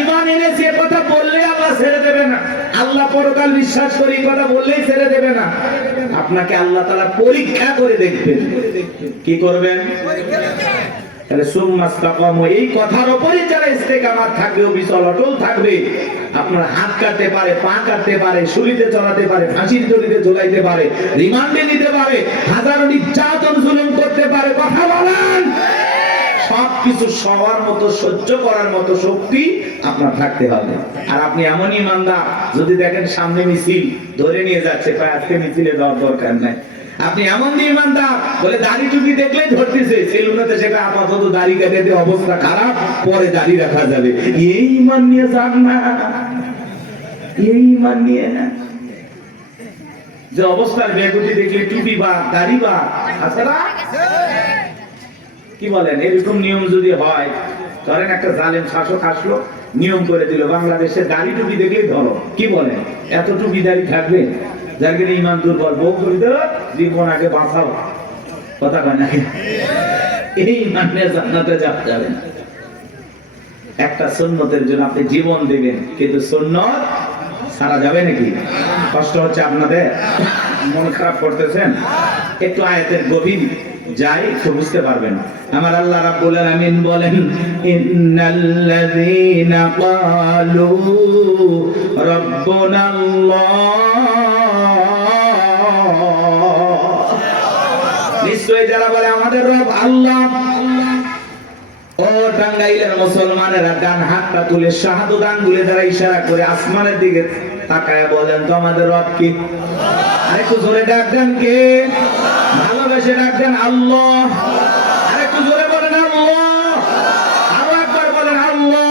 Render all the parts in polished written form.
ঈমান এনেছে কথা বললে আল্লাহ ছেড়ে দেবে না, আল্লাহ পরকাল বিশ্বাস করি কথা বললেই ছেড়ে দেবে না। আপনাকে আল্লাহ তাআলা পরীক্ষা করে দেখবেন। কি করবেন? তাহলে সুম্মাস্তাকামু, এই কথার উপরই যারা ইস্তেকামাত থাকবে, অবিচল অটল থাকবে, আপনার হাত কাটতে পারে, পা কাটতে পারে, শুলিতে চড়াতে পারে, ফাঁসির দড়িতে ঝোলাইতে পারে, রিমান্ডে নিতে পারে, হাজারো নির্যাতন জুলুম করতে পারে, কথা বলেন, সবকিছু সবার মতো সহ্য করার মতো শক্তি আপনার থাকতে হবে। আর আপনি এমন ইমানদার, যদি দেখেন সামনে মিছিল ধরে নিয়ে যাচ্ছে, আজকে মিছিলে যাওয়ার দরকার নাই। আপনি এমন ইমানদার, বলে দাড়ি টুপি দেখলেই ধরতেছে, সেলুনেতে সেটা আপাতত দাড়ি কাটিয়ে অবস্থা খারাপ, পরে দাড়ি রাখা যাবে, এই ইমান নিয়ে যান না, এই ইমান নিয়ে না। যে অবস্থার বেগুটি দেখলে টুপি বা দাড়ি বা আছে না, কি বলেন? এরকম নিয়ম যদি হয়, ধরেন একটা জালেম শাসক আসলো, নিয়ম করে দিল বাংলাদেশে দাড়ি টুপি দেখলেই ধরো, কি বলেন? এত টুপি দাড়ি থাকবে? যার কিনা ইমান দুর্বল, বউ করে দেব, জীবন আগে বাঁচাও, কথা কয় না? এই ইমানে জান্নাতে যাবে না। একটা সুন্নতের জন্য আপনি জীবন দেবেন, কিন্তু সুন্নত সারা যাবে নাকি? কষ্ট হচ্ছে আপনাদের, মন খারাপ করতেছেন, একটু আয়াতের গভীর যাই তো বুঝতে পারবেন। আমার আল্লাহ রাব্বুল আলামিন বলেন, ইন্নাল্লাযীনা ক্বালু রাব্বুনাল্লাহ, নিশ্চয়ই যারা বলে আমাদের রব আল্লাহ। ও টাঙ্গাইলের মুসলমানেরা, ডান হাতটা তুলে শাহাদাত আঙ্গুলে দ্বারা ইশারা করে আসমানের দিকে তাকায় বলেন তো আমাদের রব কি? আরেকটু জোরে ডাক দেন, কে? ভালোবেসে ডাক দেন, আল্লাহ। আরেকটু জোরে বলেন আল্লাহ, আরো একবার বলেন আল্লাহ।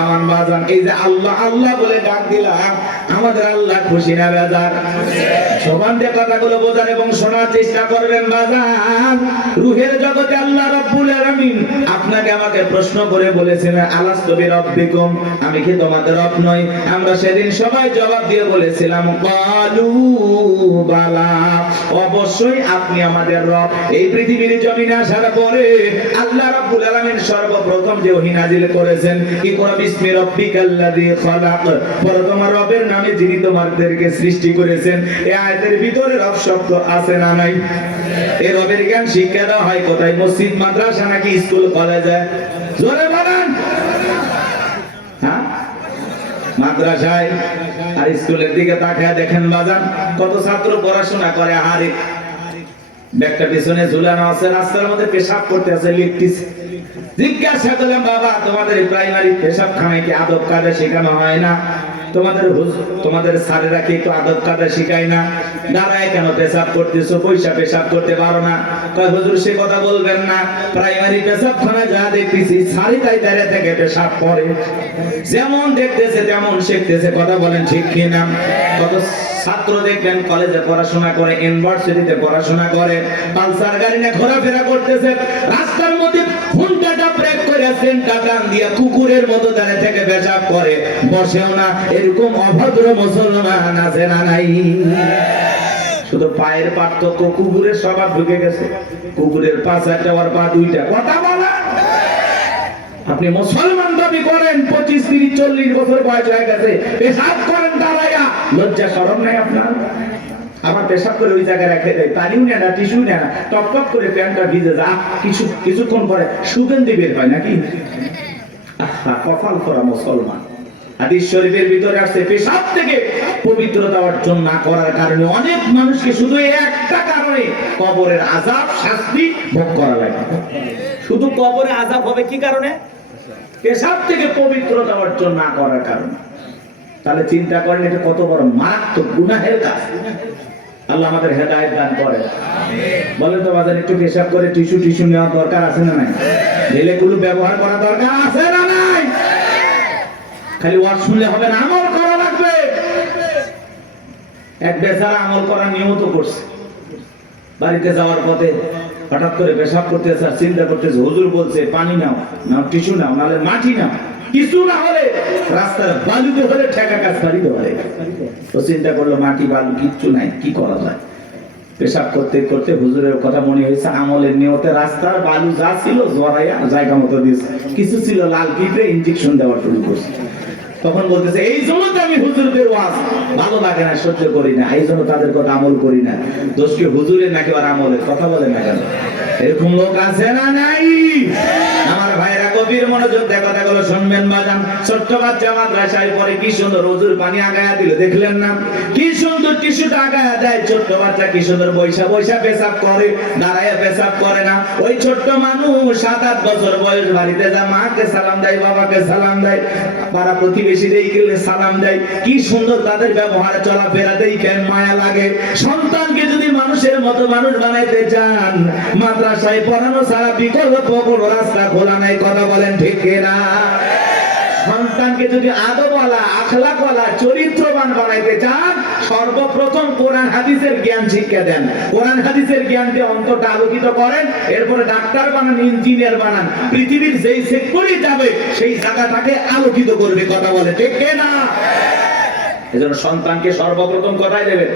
আমার বাজান, এই যে আল্লাহ আল্লাহ বলে ডাক দিলাম, আমাদের আল্লাহ খুশি না বেজার? সমান দিয়ে কথাগুলো বোঝার এবং শোনার চেষ্টা করবেন বাজান। রূহের জগতে আল্লাহ রাব্বুল আলামিন আপনাকে আমাকে প্রশ্ন করে বলেছেন, আলাস্তু বিরাব্বিকুম, আমি কি তোমাদের রব নই? আমরা সেদিন সবাই জবাব দিয়ে বলেছিলাম, ক্বালু বালা, অবশ্যই আপনি আমাদের রব। এই পৃথিবীর জমিনে আসার পরে আল্লাহ রাব্বুল আলামিন সর্বপ্রথম যে ওহী নাজিল করেছেন, ইকরা বিসমি রাব্বিকাল্লাযী খালাক, পরে তোমার রবের নামে যিনি তোমাদেরকে সৃষ্টি করেছেন। এই আয়াতের ভিতরে রব শব্দ আছে না নাই? এই রবের জ্ঞান শিক্ষা দেওয়া হয় কোথায়? মসজিদ, মাদ্রাসা নাকি স্কুল কলেজে? জোরে বলেন। হ্যাঁ, মাদ্রাসায় আর স্কুলের দিকে তাকায় দেখেন বাজান, কত ছাত্র পড়াশোনা করে, হারে ব্যাগটা পিছনে ঝুলানো আছে, রাস্তার মধ্যে পেশাব করতে আছে, লিখতেছে। জিজ্ঞাসা করলাম, বাবা তোমাদের প্রাইমারি পেশাব খানায় কি আদব কায়দা শেখানো হয় না? তোমাদের স্যারেরা কি একটু আদব কায়দা শিখায় না? দাঁড়ায় কেন পেশাব করতেছো? পয়সা পেশাব করতে পারো না? কয় হুজুর সে কথা বলবেন না, প্রাইমারি পেশাব খানায় যা দেখতেছি সারি তাই দাঁড়িয়ে থেকে পেশাব করে, যেমন দেখতেছে তেমন শিখতেছে, কথা বলেন ঠিক কিনা? কত ছাত্র দেখবেন কলেজে পড়াশোনা করে, ইউনিভার্সিটিতে পড়াশোনা করে, পালসার গাড়ি নিয়ে ঘোরাফেরা করতেছে, রাস্তার মধ্যে ঘন্টাটা ব্রেক করে সেন্টা টান দিয়া কুকুরের মতো দাঁড়িয়ে থেকে পেশাব করে, বসেও না। এরকম অভদ্র মুসলমান আছে না নাই? শুধু পায়ের পার্থক্য, কুকুরের স্বভাব ঢুকে গেছে, কুকুরের পা চারটা আর পা দুইটা, কথা বলেন। আপনি মুসলমান দাবি করেন, 25, 30, 40 বছর বয়স হয়ে গেছে, পেশাব করেন দাঁড়াইয়া, লজ্জা শরম নাই আপনার? আমার পেশাব করে ওই জায়গায় রেখে দেয়, পানিও নেয় না, টিস্যু নেয় না, টপ টপ করে প্যান্টটা ভিজে যায়, কিছুক্ষণ পরে সুগন্ধি বের হয় নাকি? কপাল করা মুসলমান। হাদিস শরীফের ভিতরে আসছে, পেশাব থেকে পবিত্রতা অর্জন না করার কারণে অনেক মানুষকে শুধু একটা কারণে কবরের আযাব, শাস্তি ভোগ করা লাগে। শুধু কবরে আযাব হবে কি কারণে? পেশাব থেকে পবিত্রতা অর্জন না করার কারণে। তাহলে চিন্তা করেন, এটা কত বড় মারাত্মক গুনাহের কাজ। আল্লাহ আমাদের হেদায়েত দান করেন। বলেন তো বাজার, একটু পেশাব করে টিস্যু নেওয়ার দরকার আছে না নাই? ঢেলেগুলো ব্যবহার করা দরকার আছে না নাই? খালি ওয়াজ শুনলে হবে না, আমল করা লাগবে। এক বেচারা আমল করা নিয়ত করছে, বাড়িতে যাওয়ার পথে হঠাৎ করে পেশাব করতেছে, আর চিন্তা করতেছে, হুজুর বলছে পানি নাও, নাও টিস্যু নাও, নাহলে মাটি নাও, কিছু না হলে রাস্তার বালুতে হলে ঠেকা কাজ পারিতে পারে। তো চিন্তা করলো মাটি বালু কিচ্ছু নাই, কি করা যায়? পেশাব করতে করতে হুজুরের কথা মনে হয়েছে, আমলের নিয়তে রাস্তার বালু যা ছিল জড়াইয়া জায়গা মতো দিয়েছে, কিছু ছিল লাল কিপড়ে ইনজেকশন দেওয়া শুরু করছে। তখন বলতেছে এই জন্য তো আমি হুজুরদের ওয়াজ ভালো লাগে না, সহ্য করি না, এই জন্য তাদের কথা আমল করি না। দোষ কি হুজুরের নাকি আর আমলের? কথা বলেন না কেন? এরকম লোক আছে না নাই? আমার ভাইরা গভীর মনোযোগ দিয়ে কথাগুলো শুনবেন বাজান। ছোট্ট বাচ্চা মাদ্রাসায় পড়ে, কি সুন্দর হুজুর পানি আগায়া দিল, দেখলেন না? কি সুন্দর টিস্যুটা আগায়া দেয়, ছোট্ট বাচ্চা কি সুন্দর বৈশা বৈশা পেশাব করে, দাঁড়ায় পেশাব করে না। ওই ছোট্ট মানুষ 7-8 বছর বয়স বাড়িতে যা মাকে সালাম দেয়, বাবাকে সালাম দেয়, পাড়া প্রতিবেশীদেরকে সালাম দেয়, কি সুন্দর তাদের ব্যবহার চলাফেরা দেখে মায়া লাগে। সন্তানকে যদি মানুষের মতো মানুষ বানাইতে চান, মাদ্রাসায় পড়ানো ছাড়া বিকল্প কোনো রাস্তা খোলা নাই। কথা বলেন ঠিক কিনা? সন্তানকে যদি আদবওয়ালা, আখলাকওয়ালা, চরিত্রবান বানাইতে চান, সর্বপ্রথম কোরআন হাদিসের জ্ঞান শিক্ষা দেন। কোরআন হাদিসের জ্ঞান দিয়ে অন্তরটা আলোকিত করেন, এরপরে ডাক্তার বানান, ইঞ্জিনিয়ার বানান, পৃথিবীর যেই সেক্টরে যাবে সেই জায়গাটাকে আলোকিত করবে। কথা বলে ঠিক কিনা? এজন্য সন্তানকে সর্বপ্রথম কোথায় দেবেন?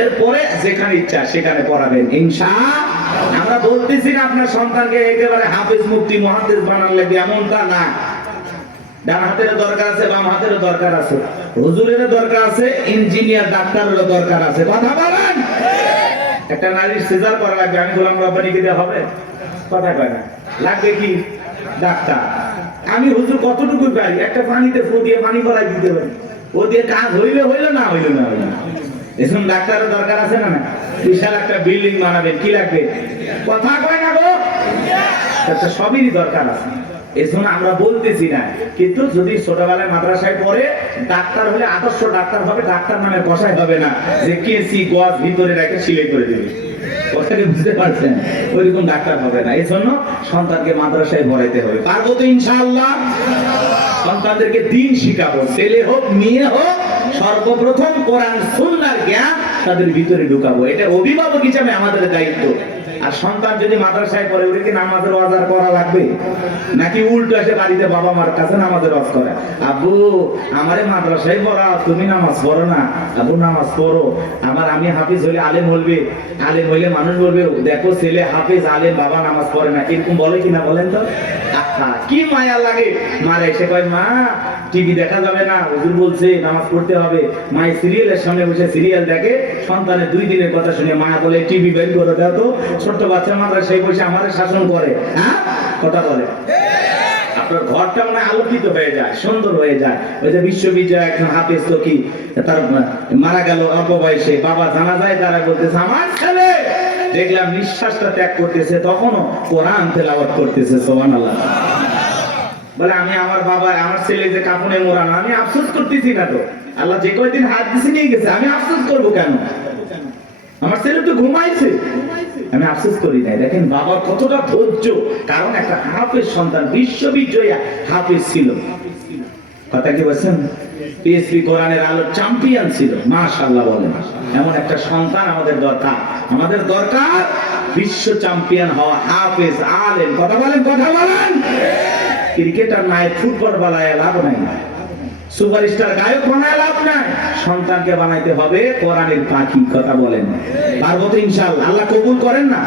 এরপরে যেখানে ইচ্ছা সেখানে পড়াবেন ইনশাআল্লাহ। আমরা বলতেছি না আপনার সন্তানকে একেবারে হাফেজ, মুফতি, মুহাদ্দিস বানান লাগবে, এমনটা না। ডান হাতের দরকার আছে, বাম হাতের দরকার আছে, হুজুরের দরকার আছে, ইঞ্জিনিয়ার ডাক্তারের দরকার আছে। কথা বলেন। একটা নারীর সিজার করা লাগবে, আমি গোলাম রব্বানিকে দেওয়া হবে? কথা কয় না। লাগবে কি? ডাক্তার। আমি হুজুর কতটুকু পারি, একটা পানিতে ফু দিয়ে পানি করাই দিতে পারি, ও দিয়ে কাজ হইলে হইলো, না হইলো না হইলো। এখন ডাক্তারের দরকার আছে না? না। বিশাল একটা বিল্ডিং বানাবেন, কি লাগবে? কথা কয় না গো? সবই দরকার আছে। এজন্য আমরা বলতেছি না, কিন্তু যদি ছোটবেলায় মাদ্রাসায় পড়ে ডাক্তার হলে আদর্শ ডাক্তার হবে, ডাক্তার নামে কষাই হবে না যে কেসি গজ ভিতরে রেখে সিলাই করে দেবে। কথাটা বুঝতে পারছেন? ওইরকম ডাক্তার হবে না। এই জন্য সন্তানকে মাদ্রাসায় পড়াইতে হবে। পারবো তো ইনশাআল্লাহ? সন্তানদেরকে দিন শিখাবো, ছেলে হোক মেয়ে হোক, সর্বপ্রথম কোরআন সুন্নাহর জ্ঞান তাদের ভিতরে ঢুকাবো। এটা অভিভাবক হিসেবে আমাদের দায়িত্ব। আর সন্তান যদি মাদ্রাসায় পড়ে, ওরে কি নামাজের ওয়াজ করা লাগবে? নাকি উল্টো এসে বাড়িতে বাবা মার কাছে নামাজের ওয়াজ করে, আব্বু আমারে মাদ্রাসায় পড়াও, তুমি নামাজ পড়ো না? আব্বু নামাজ পড়ো। আমি হাফিজ হইলে আলেম বলবে, আলেম হইলে মানুষ বলবে দেখো ছেলে হাফিজ আলেম, বাবা নামাজ পড়ে না। এরকম বলে কিনা বলেন তো? কি মায়া লাগে। মারা এসে কয়, মা টিভি দেখা যাবে না, হুজুর বলছে নামাজ পড়তে হবে। মায়ের সিরিয়ালের সামনে বসে সিরিয়াল দেখে, সন্তানের 2 দিনের কথা শুনে মা বলে টিভি বের করে দাও তো। ছোট্ট বাচ্চা মাদ্রাসায় বসে আমাদের শাসন করে। হ্যাঁ, কথা বলে। আপনার ঘরটা মানে আলোকিত হয়ে যায়, সুন্দর হয়ে যায়। ওই যে বিশ্ববিদ্যালয় একজন হাফেজ তো কি, তার মারা গেল অল্প বয়সে, বাবা জানা যায়, তারা বলতেছে আমার ছেলে দেখলাম নিঃশ্বাসটা ত্যাগ করতেছে, তখনও কোরআন তেলাওয়াত করতেছে। সুবহানাল্লাহ। বলে আমি আমার বাবা, আমার ছেলে যে কাফনে মোড়ানো, আমি আফসোস করতেছি না তো। আল্লাহ যে কয়দিন হাত দিছে নিয়ে গেছে, আমি আফসোস করবো কেন? আমার ছেলে তো ঘুমাইছে, আমি আফসোস করি নাই। দেখেন বাবার কতটা ধৈর্য, কারণ একটা হাফেজ সন্তান, বিশ্ববিদ্যালয়ে হাফেজ ছিল। কথা কি বলছেন? পিএসপি কোরআনের আলো চ্যাম্পিয়ন ছিল। মাশাআল্লাহ বলেন। এমন একটা সন্তান আমাদের দরকার। আমাদের দরকার বিশ্ব চ্যাম্পিয়ন হওয়া হাফেজ আলেম। কথা বলেন, কথা বলেন। ক্রিকেটার নাই, ফুটবল বানায় লাভ নাই, সুপারস্টার গায়ক বানায় লাভ নাই। সন্তানকে বানাইতে হবে কোরআনের পাখি। কথা বলেন। পারবো তো ইনশাআল্লাহ? আল্লাহ কবুল করেন না?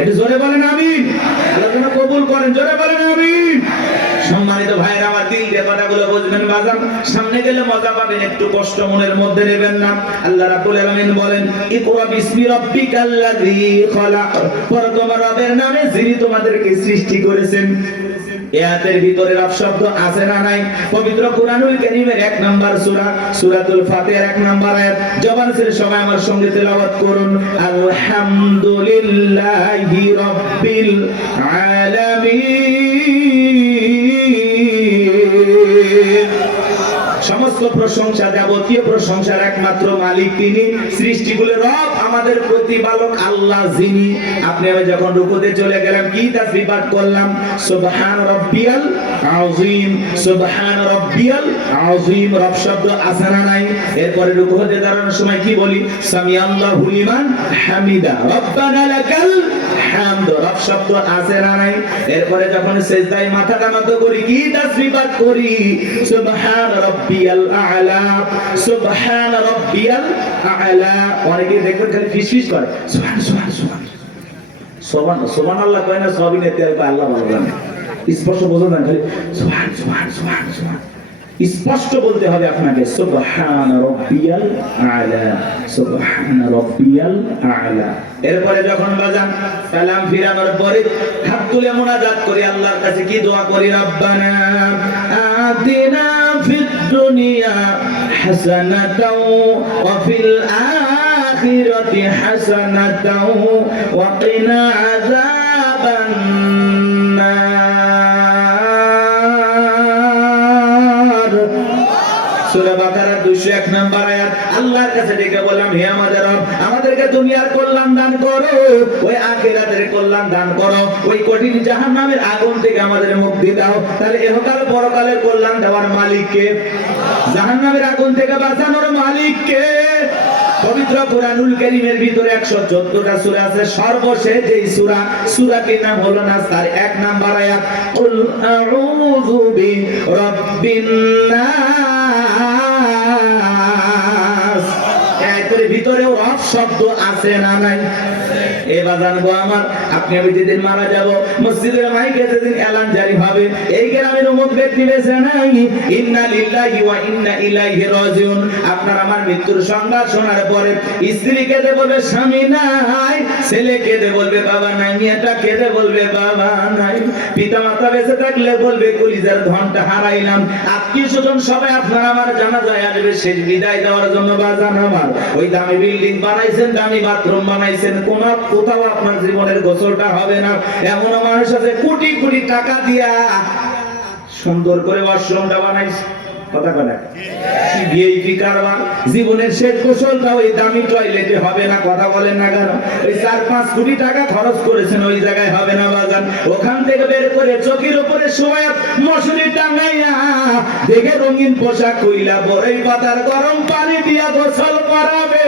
একটু জোরে বলেন আমিন। আল্লাহ যেন কবুল করেন, জোরে বলেন আমিন। সম্মানিত ভাইরা, আমার দিল দিয়ে কথাগুলো বুঝবেন বাজান। সামনে গেলে মজা পাবেন, একটু কষ্ট মনের মধ্যে নেবেন না। আল্লাহ রাব্বুল আলামিন বলেন, ইকরা বিসমি রাব্বিকাল্লাযী খলাক, পড়ো তোমার রবের নামে যিনি তোমাদেরকে সৃষ্টি করেছেন। এর ভিতরে রব শব্দ আছে না নাই? পবিত্র কুরআনুল কারীমের 1 নাম্বার সূরা, সূরাতুল ফাতিহার 1 নাম্বার আয়াত। জবান ছেড়ে সবাই আমার সঙ্গে তেলাওয়াত করুন, আলহামদুলিল্লাহি রাব্বিল আলামিন। সমস্ত প্রশংসা, যাবতীয় প্রশংসার একমাত্র মালিক তিনি, সৃষ্টিগুলোর রব, আমাদের প্রতিপালক আল্লাহ যিনি। আপনি আমি যখন রুকুতে চলে গেলাম, কি তাসবিহ পাঠ করলাম? সুবহান রাব্বিয়াল আযীম, সুবহান রাব্বিয়াল আযীম। রব শব্দ আছে না নাই? এরপরে রুকুতে দাঁড়ানোর সময় কি বলি? সামিআল্লাহু লিমান হামিদা, রব্বানা লাকাল হামদ রব শব্দ আছে না নাই? এরপরে যখন সিজদায় মাথাটা নত করি কি তাসবিহ করি সুবহান রাব্বিয়াল আ'লা, সুবহান রাব্বিয়াল আ'লা। অনেকে দেখবেন খালি ফিসফিস করে সুবহান সুবহান সুবহান সুবহান সুবহানাল্লাহ কয় না, সবই নিতে আল্লাহ ভালো জানে। স্পষ্ট বোঝা না, খালি সুবহান সুবহান সুবহান সুবহান স্পষ্ট বলতে হবে আপনাকে সুবহান রাব্বিয়াল আ'লা, সুবহান রাব্বিয়াল আ'লা। এরপরে যখন বাজান সালাম ফিরানোর পরে হাত তুলে মুনাজাত করি আল্লাহর কাছে, কি দোয়া করি? রব্বানা আতিনা ফিদ দুনিয়া হাসানাতাও ওয়া ফিল আখিরাতি হাসানাতাও ওয়া কিনা আযাবান সূরা বাকারা 201 নম্বর আয়াত। আল্লাহর কাছে ডেকে বললাম, হে আমাদের রব, আমাদেরকে দুনিয়ার কল্যাণ দান করো, ওই আখিরাতের কল্যাণ দান করো, ওই কঠিন জাহান্নামের আগুন থেকে আমাদের মুক্তি দাও। তাহলে ইহকাল পরকালের কল্যাণ দেওয়ার মালিক কে? জাহান্নামের আগুন থেকে বাঁচানোর মালিক কে? পবিত্র কুরআনুল কারীমের ভিতরে 114টা সূরা আছে, সর্বশেষ যেই সূরাটির নাম হলো নাস, তার 1 নাম্বার আয়াত কুল আউযু বিরাব্বিন নাস। এর ভিতরেও রব শব্দ আছে না নাই? এবার জানবো আমার আপনি আমি যেদিন মারা যাব, মসজিদের মাইকে যেদিন এলান জারি হবে, এই গ্রামের অমুক ব্যক্তি বেঁচে নাই, ইন্না লিল্লাহি ওয়া ইন্না ইলাইহি রাজিউন। আপনার আমার মৃত্যুর সংবাদ শোনার পরে স্ত্রী কেঁদে বলবে স্বামী নাই, ছেলে কেঁদে বলবে বাবা নাই, মেয়েটা কেঁদে বলবে বাবা নাই, পিতা মাতা বেঁচে থাকলে বলবে কলিজার ধনটা হারাইলাম। আত্মীয় স্বজন সবাই আপনার আমার জানাজায় আসবে শেষ বিদায় দেওয়ার জন্য। বাজান আমার, ওই দামি বিল্ডিং বানাইছেন, দামি বাথরুম বানাইছেন, কোথাও আপনার জীবনের গোসলটা হবে না। এমন মানুষ আছে কোটি কোটি টাকা দিয়া সুন্দর করে ওয়াশরুমটা বানাইছে, কথা বলে কি ভিআইপি কারবার, জীবনের শেষ গোসলটা ওই দামি টয়লেটে হবে না, কথা বলেন না কেন? ওই 4-5 কোটি টাকা খরচ করেছেন, ওই জায়গায় হবে না বাজান। ওখান থেকে বের করে চকির উপরে শোয়া মশারি টাঙাইয়া দেখে রঙিন পোশাক কইলা বড়ই পাতার গরম পানি দিয়া গোসল করাবে,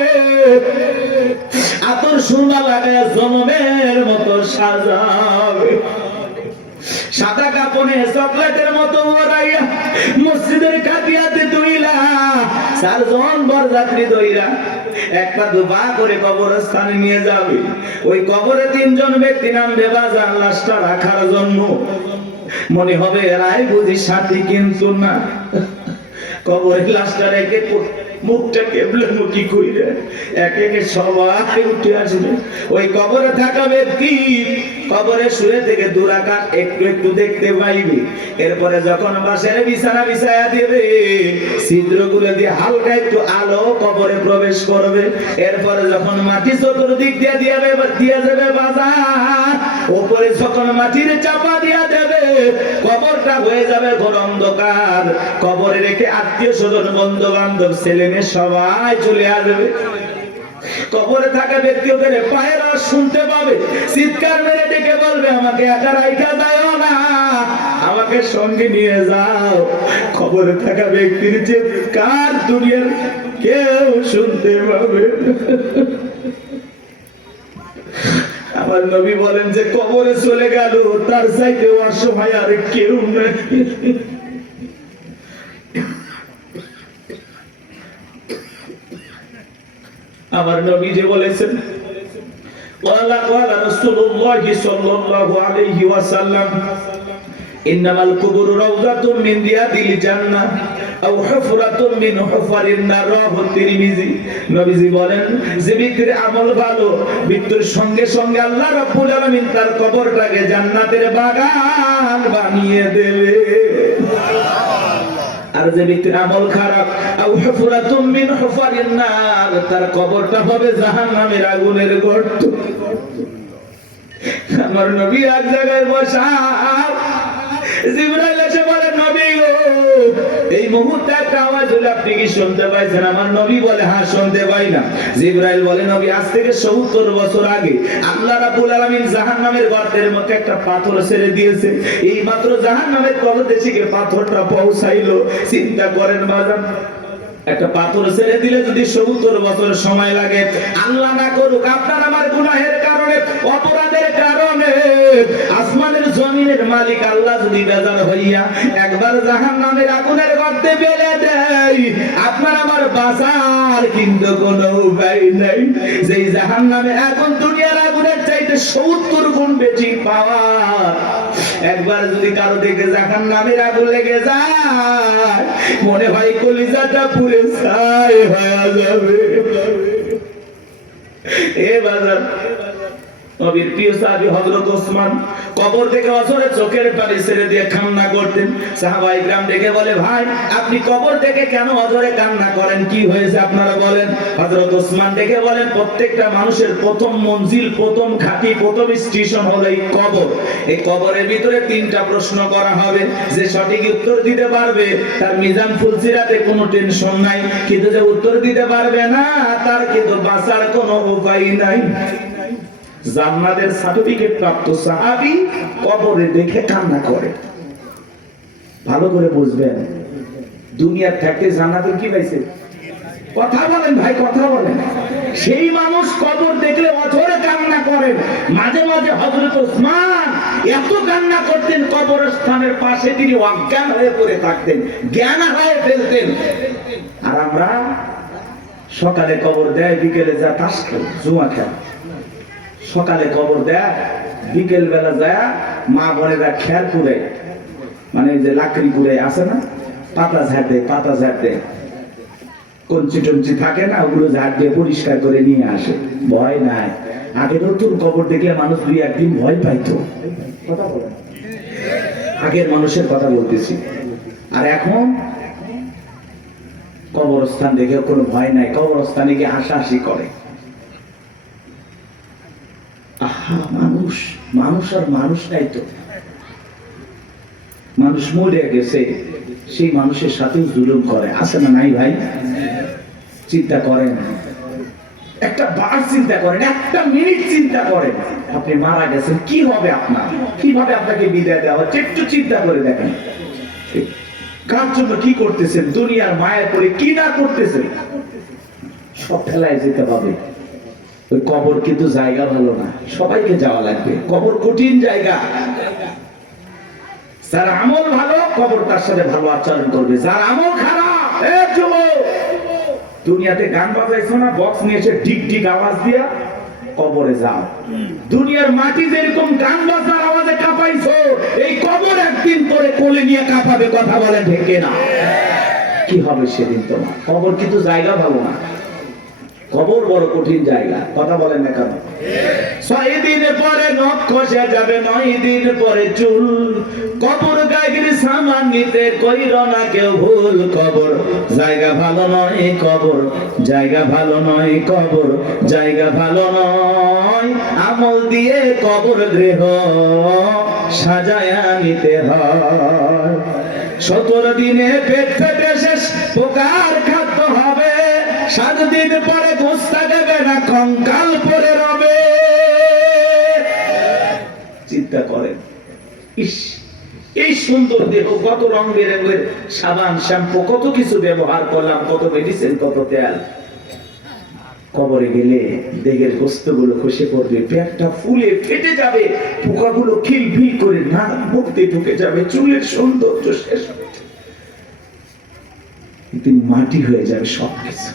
আতর সুরমা লাগায় জনমের মতো সাজাবে, সাদা কাপড়ে চকলেটের মতো ওরাইয়া মসজিদের কাটিয়াতে দুইলা 4 জন বরযাত্রী দইরা একটা দুবা করে কবরস্থানে নিয়ে যাবে। ওই কবরে 3 জন ব্যক্তি নামবে বাজার লাশটা রাখার জন্য। মনে হবে এরাই বুঝি সাথী, কিন্তু না, কবরে লাশটা রেখে মুখটা কেবলামুখী কইরে একে একে সবাই উঠে আসবে। ওই কবরে থাকা ব্যক্তি কবরে শুয়ে থেকে দুরাকাত একটু একটু দেখতে পাইবে। এরপরে যখন বাসের বিছানা বিছায়া দেবে, ছিদ্রগুলো দিয়ে হালকা একটু আলো কবরে প্রবেশ করবে। এরপরে যখন মাটি চতুর্দিক দিয়ে যাবে বাজার, উপরে যখন মাটির চাপা দিয়া দেবে, কবরটা হয়ে যাবে ঘোর অন্ধকার। কবরে রেখে আত্মীয় স্বজন বন্ধু বান্ধব ছেলে মেয়ে সবাই চলে আসবে। কবরে থাকা ব্যক্তি ওদের পায়ের আওয়াজ শুনতে পাবে, চিৎকার মেরে ডেকে বলবে আমাকে একা রাইখা যাও না, আমাকে সঙ্গে নিয়ে যাও। কবরে থাকা ব্যক্তির চিৎকার দুনিয়ার কেউ শুনতে পাবে। আমার নবী বলেন যে কবরে চলে গেল তার চাইতে অসহায় আর কেউ নেই। আমার নবী যে বলেছেন ওয়ালা রাসূলুল্লাহ সাল্লাল্লাহু আলাইহি ওয়াসাল্লাম ইন্নামাল কুবুরু রাউযাতুম মিন রিয়াদিল জান্নাহ আও হুফরাতুম মিন হুফারিন নার। রাহু তিরমিজি। নবীজি বলেন যে ব্যক্তির আমল ভালো, মৃত্যুর সঙ্গে সঙ্গে আল্লাহ রাব্বুল আলামিন তার কবরটাকে জান্নাতের বাগান বানিয়ে দেবে। আর যে ব্যক্তির আমল খারাপ, আও হুফরাতুম মিন হুফারিন নার, তার কবরটা হবে জাহান্নামের আগুনের গর্ত। আমার নবী এক জায়গায় বসা, জিবরাইল এসে বলে নবী গো, এই মুহূর্তে একটা আওয়াজ হলো, আপনি কি শুনতে পাইছেন? আমার নবী বলে হ্যাঁ শুনতে পাই না। জিবরাইল বলে নবী আজ থেকে 70 বছর আগে আল্লাহ রাব্বুল আলামিন জাহান্নামের গর্তের মধ্যে একটা পাথর ছেড়ে দিয়েছে, এই মাত্র জাহান্নামের তলদেশে গিয়ে পাথরটা পৌঁছাইলো। চিন্তা করেন বাজান, একটা পাথর ছেড়ে দিলে যদি 70 বছর সময় লাগে, আল্লাহ না করুক আপনার আমার গুনাহের কারণে, অপরাধের কারণে আসমানের জমিনের মালিক আল্লাহ যদি বেজার হইয়া একবার জাহান্নামের আগুনের গর্তে ফেলে দেয়, আপনার আমার বাঁচার কিন্তু কোনো উপায় নাই। যেই জাহান্নামের আগুন দুনিয়ার আগুনের চাইতে 70 গুণ বেশি পাওয়ার, একবার যদি কারো দিকে জাহান্নামের আগুন লেগে যায়, মনে হয় কলিজাটা পুড়ে ছাই হয়ে যাবে। এ বাজার নবীর প্রিয় সাহাবী হযরত ওসমান কবর থেকে অঝরে চোখের পানি ছেড়ে দিয়ে কান্না করতেন। সাহাবায়ে কিরাম ডেকে বলে, ভাই আপনি কবর থেকে কেন অঝরে কান্না করেন, কি হয়েছে আপনারা বলেন? হযরত ওসমান ডেকে বলেন, প্রত্যেকটা মানুষের প্রথম মঞ্জিল, প্রথম ঘাঁটি, প্রথম স্টেশন হলো এই কবর। এই কবরের ভিতরে 3টা প্রশ্ন করা হবে, যে সঠিক উত্তর দিতে পারবে তার মিজান ফুলসিরাতে কোনো টেনশন নাই, কিন্তু যে উত্তর দিতে পারবে না তার কিন্তু বাঁচার কোনো উপায় নাই। জান্নাতের সার্টিফিকেট প্রাপ্ত সাহাবী কবরে দেখে কান্না করে। ভালো করে বুঝবেন, দুনিয়ার থাকতে জান্নাতের কি পাইছে? কথা বলেন ভাই, কথা বলেন। সেই মানুষ কবর দেখলে অঝরে কান্না করেন। মাঝে মাঝে হযরত ওসমান এত কান্না করতেন, কবরস্থানের পাশে তিনি অজ্ঞান হয়ে পড়ে থাকতেন, জ্ঞান হারিয়ে ফেলতেন। আর আমরা সকালে কবর দেয়, বিকেলে যা তাস খেল, জুয়া খেল। সকালে কবর দেয়, বিকেল বেলা যায় মা বোনেরা খেয়াল করে, মানে যে লাকড়ি করে আছে না, পাতা ঝাড় দেয়, পাতা ঝাড় দেয়, কঞ্চি টঞ্চি থাকে না, ওগুলো ঝাড় দিয়ে পরিষ্কার করে নিয়ে আসে। ভয় নাই। আগে নতুন কবর দেখলে মানুষ 2-1 দিন ভয় পাইতো। কথা বলেন, আগের মানুষের কথা বলতেছি। আর এখন কবরস্থান দেখে কোনো ভয় নাই, কবরস্থানে গিয়ে হাসাহাসি করে। মানুষ মানুষ আর মানুষ নাই তো, মানুষ মরে গেছে, সেই মানুষের সাথে জুলুম করে, আছে না নাই ভাই? চিন্তা করেন, একটা বার চিন্তা করেন, একটা মিনিট চিন্তা করেন, আপনি মারা গেছেন, কি হবে আপনার? কিভাবে আপনাকে বিদায় দেওয়া হচ্ছে? একটু চিন্তা করে দেখেন, কার জন্য কি করতেছেন, দুনিয়ার মায়া করে কি না করতেছেন, সব ফেলায় যেতে হবে। ওই কবর কিন্তু জায়গা ভালো না, সবাইকে যাওয়া লাগবে। কবর কঠিন জায়গা। যার আমল ভালো, কবর তার সাথে ভালো আচরণ করবে। যার আমল খারাপ, দুনিয়াতে গান বাজাইছো না, বক্স নিয়ে এসে ডিক ডিক আওয়াজ দিয়া কবরে যাও। দুনিয়ার মাটি যেরকম গান বাজনার আওয়াজে কাঁপাইছো, এই কবর একদিন পরে কোলে নিয়ে কাঁপাবে। কথা বলে ঢেকে না, কি হবে সেদিন তোমার? কবর কিন্তু জায়গা ভালো না, কবর বড় কঠিন জায়গা। কথা বলেন না কেন? 6 দিন পরে নখ খসে যাবে, 9 দিন পরে চুল। কবর গায়ের সামান নিতে কইর না কেউ ভুল। কবর জায়গা ভালো নয়, কবর জায়গা ভালো নয়, কবর জায়গা ভালো নয়। আমল দিয়ে কবর গৃহ সাজায়া নিতে হয়। 17 দিনে পেট ফেটে শেষ পোকার খাদ্য হবে। 7 দিন পরে গোস্তা দেবে না, কঙ্কাল পরে রবে। চিন্তা করেন, ইস, এই সুন্দর দেহ, কত রং বেরঙের সাবান, শ্যাম্পু, কত কিছু ব্যবহার করলাম, কত মেডিসিন, কত তেল। কবরে গেলে দেহের গোস্তগুলো খসে পড়বে, পেটটা ফুলে ফেটে যাবে, পোকাগুলো খিলবিল করে নাক মুখে ঢুকে যাবে, চুলের সৌন্দর্য শেষ হয়ে যাবে, তিনি মাটি হয়ে যাবে সবকিছু।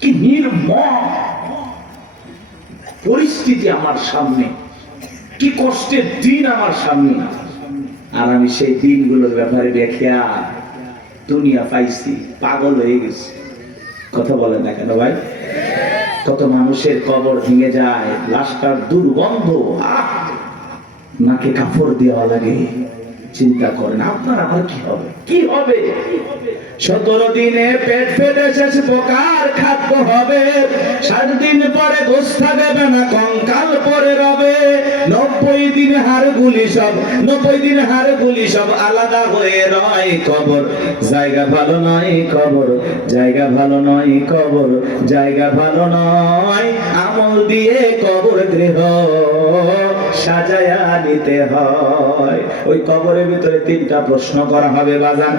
কি নির্মম পরিস্থিতি আমার সামনে, কি কষ্টের দিন আমার সামনে। আর আমি সেই দিনগুলোর ব্যাপারে দেখিয়া দুনিয়া পাইছি, পাগল হয়ে গেছি। কথা বলেন না কেন ভাই? কত মানুষের কবর ভেঙে যায়, লাশটার দুর্গন্ধ, নাকে কাপড় দেওয়া লাগে। চিন্তা করেন আপনার আমার কি হবে, কি হবে? 17 দিনে পেট ফেটে শেষ পোকার খাদ্য হবে। 7 দিন পরে গোস্তা দেবে না, কঙ্কাল পরে রবে। 90 দিন হাড়গুলি সব, 90 দিন হাড়গুলি সব আলাদা হয়ে রয়। কবর জায়গা ভালো নয়, কবর জায়গা ভালো নয়, কবর জায়গা ভালো নয়। আমল দিয়ে কবর গৃহ সাজায়া নিতে হয়। ওই কবরের ভিতরে তিনটা প্রশ্ন করা হবে বাজান।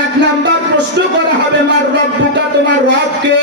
এক নাম্বার প্রশ্ন করা হবে মার রব্বুকা, তোমার রব কে?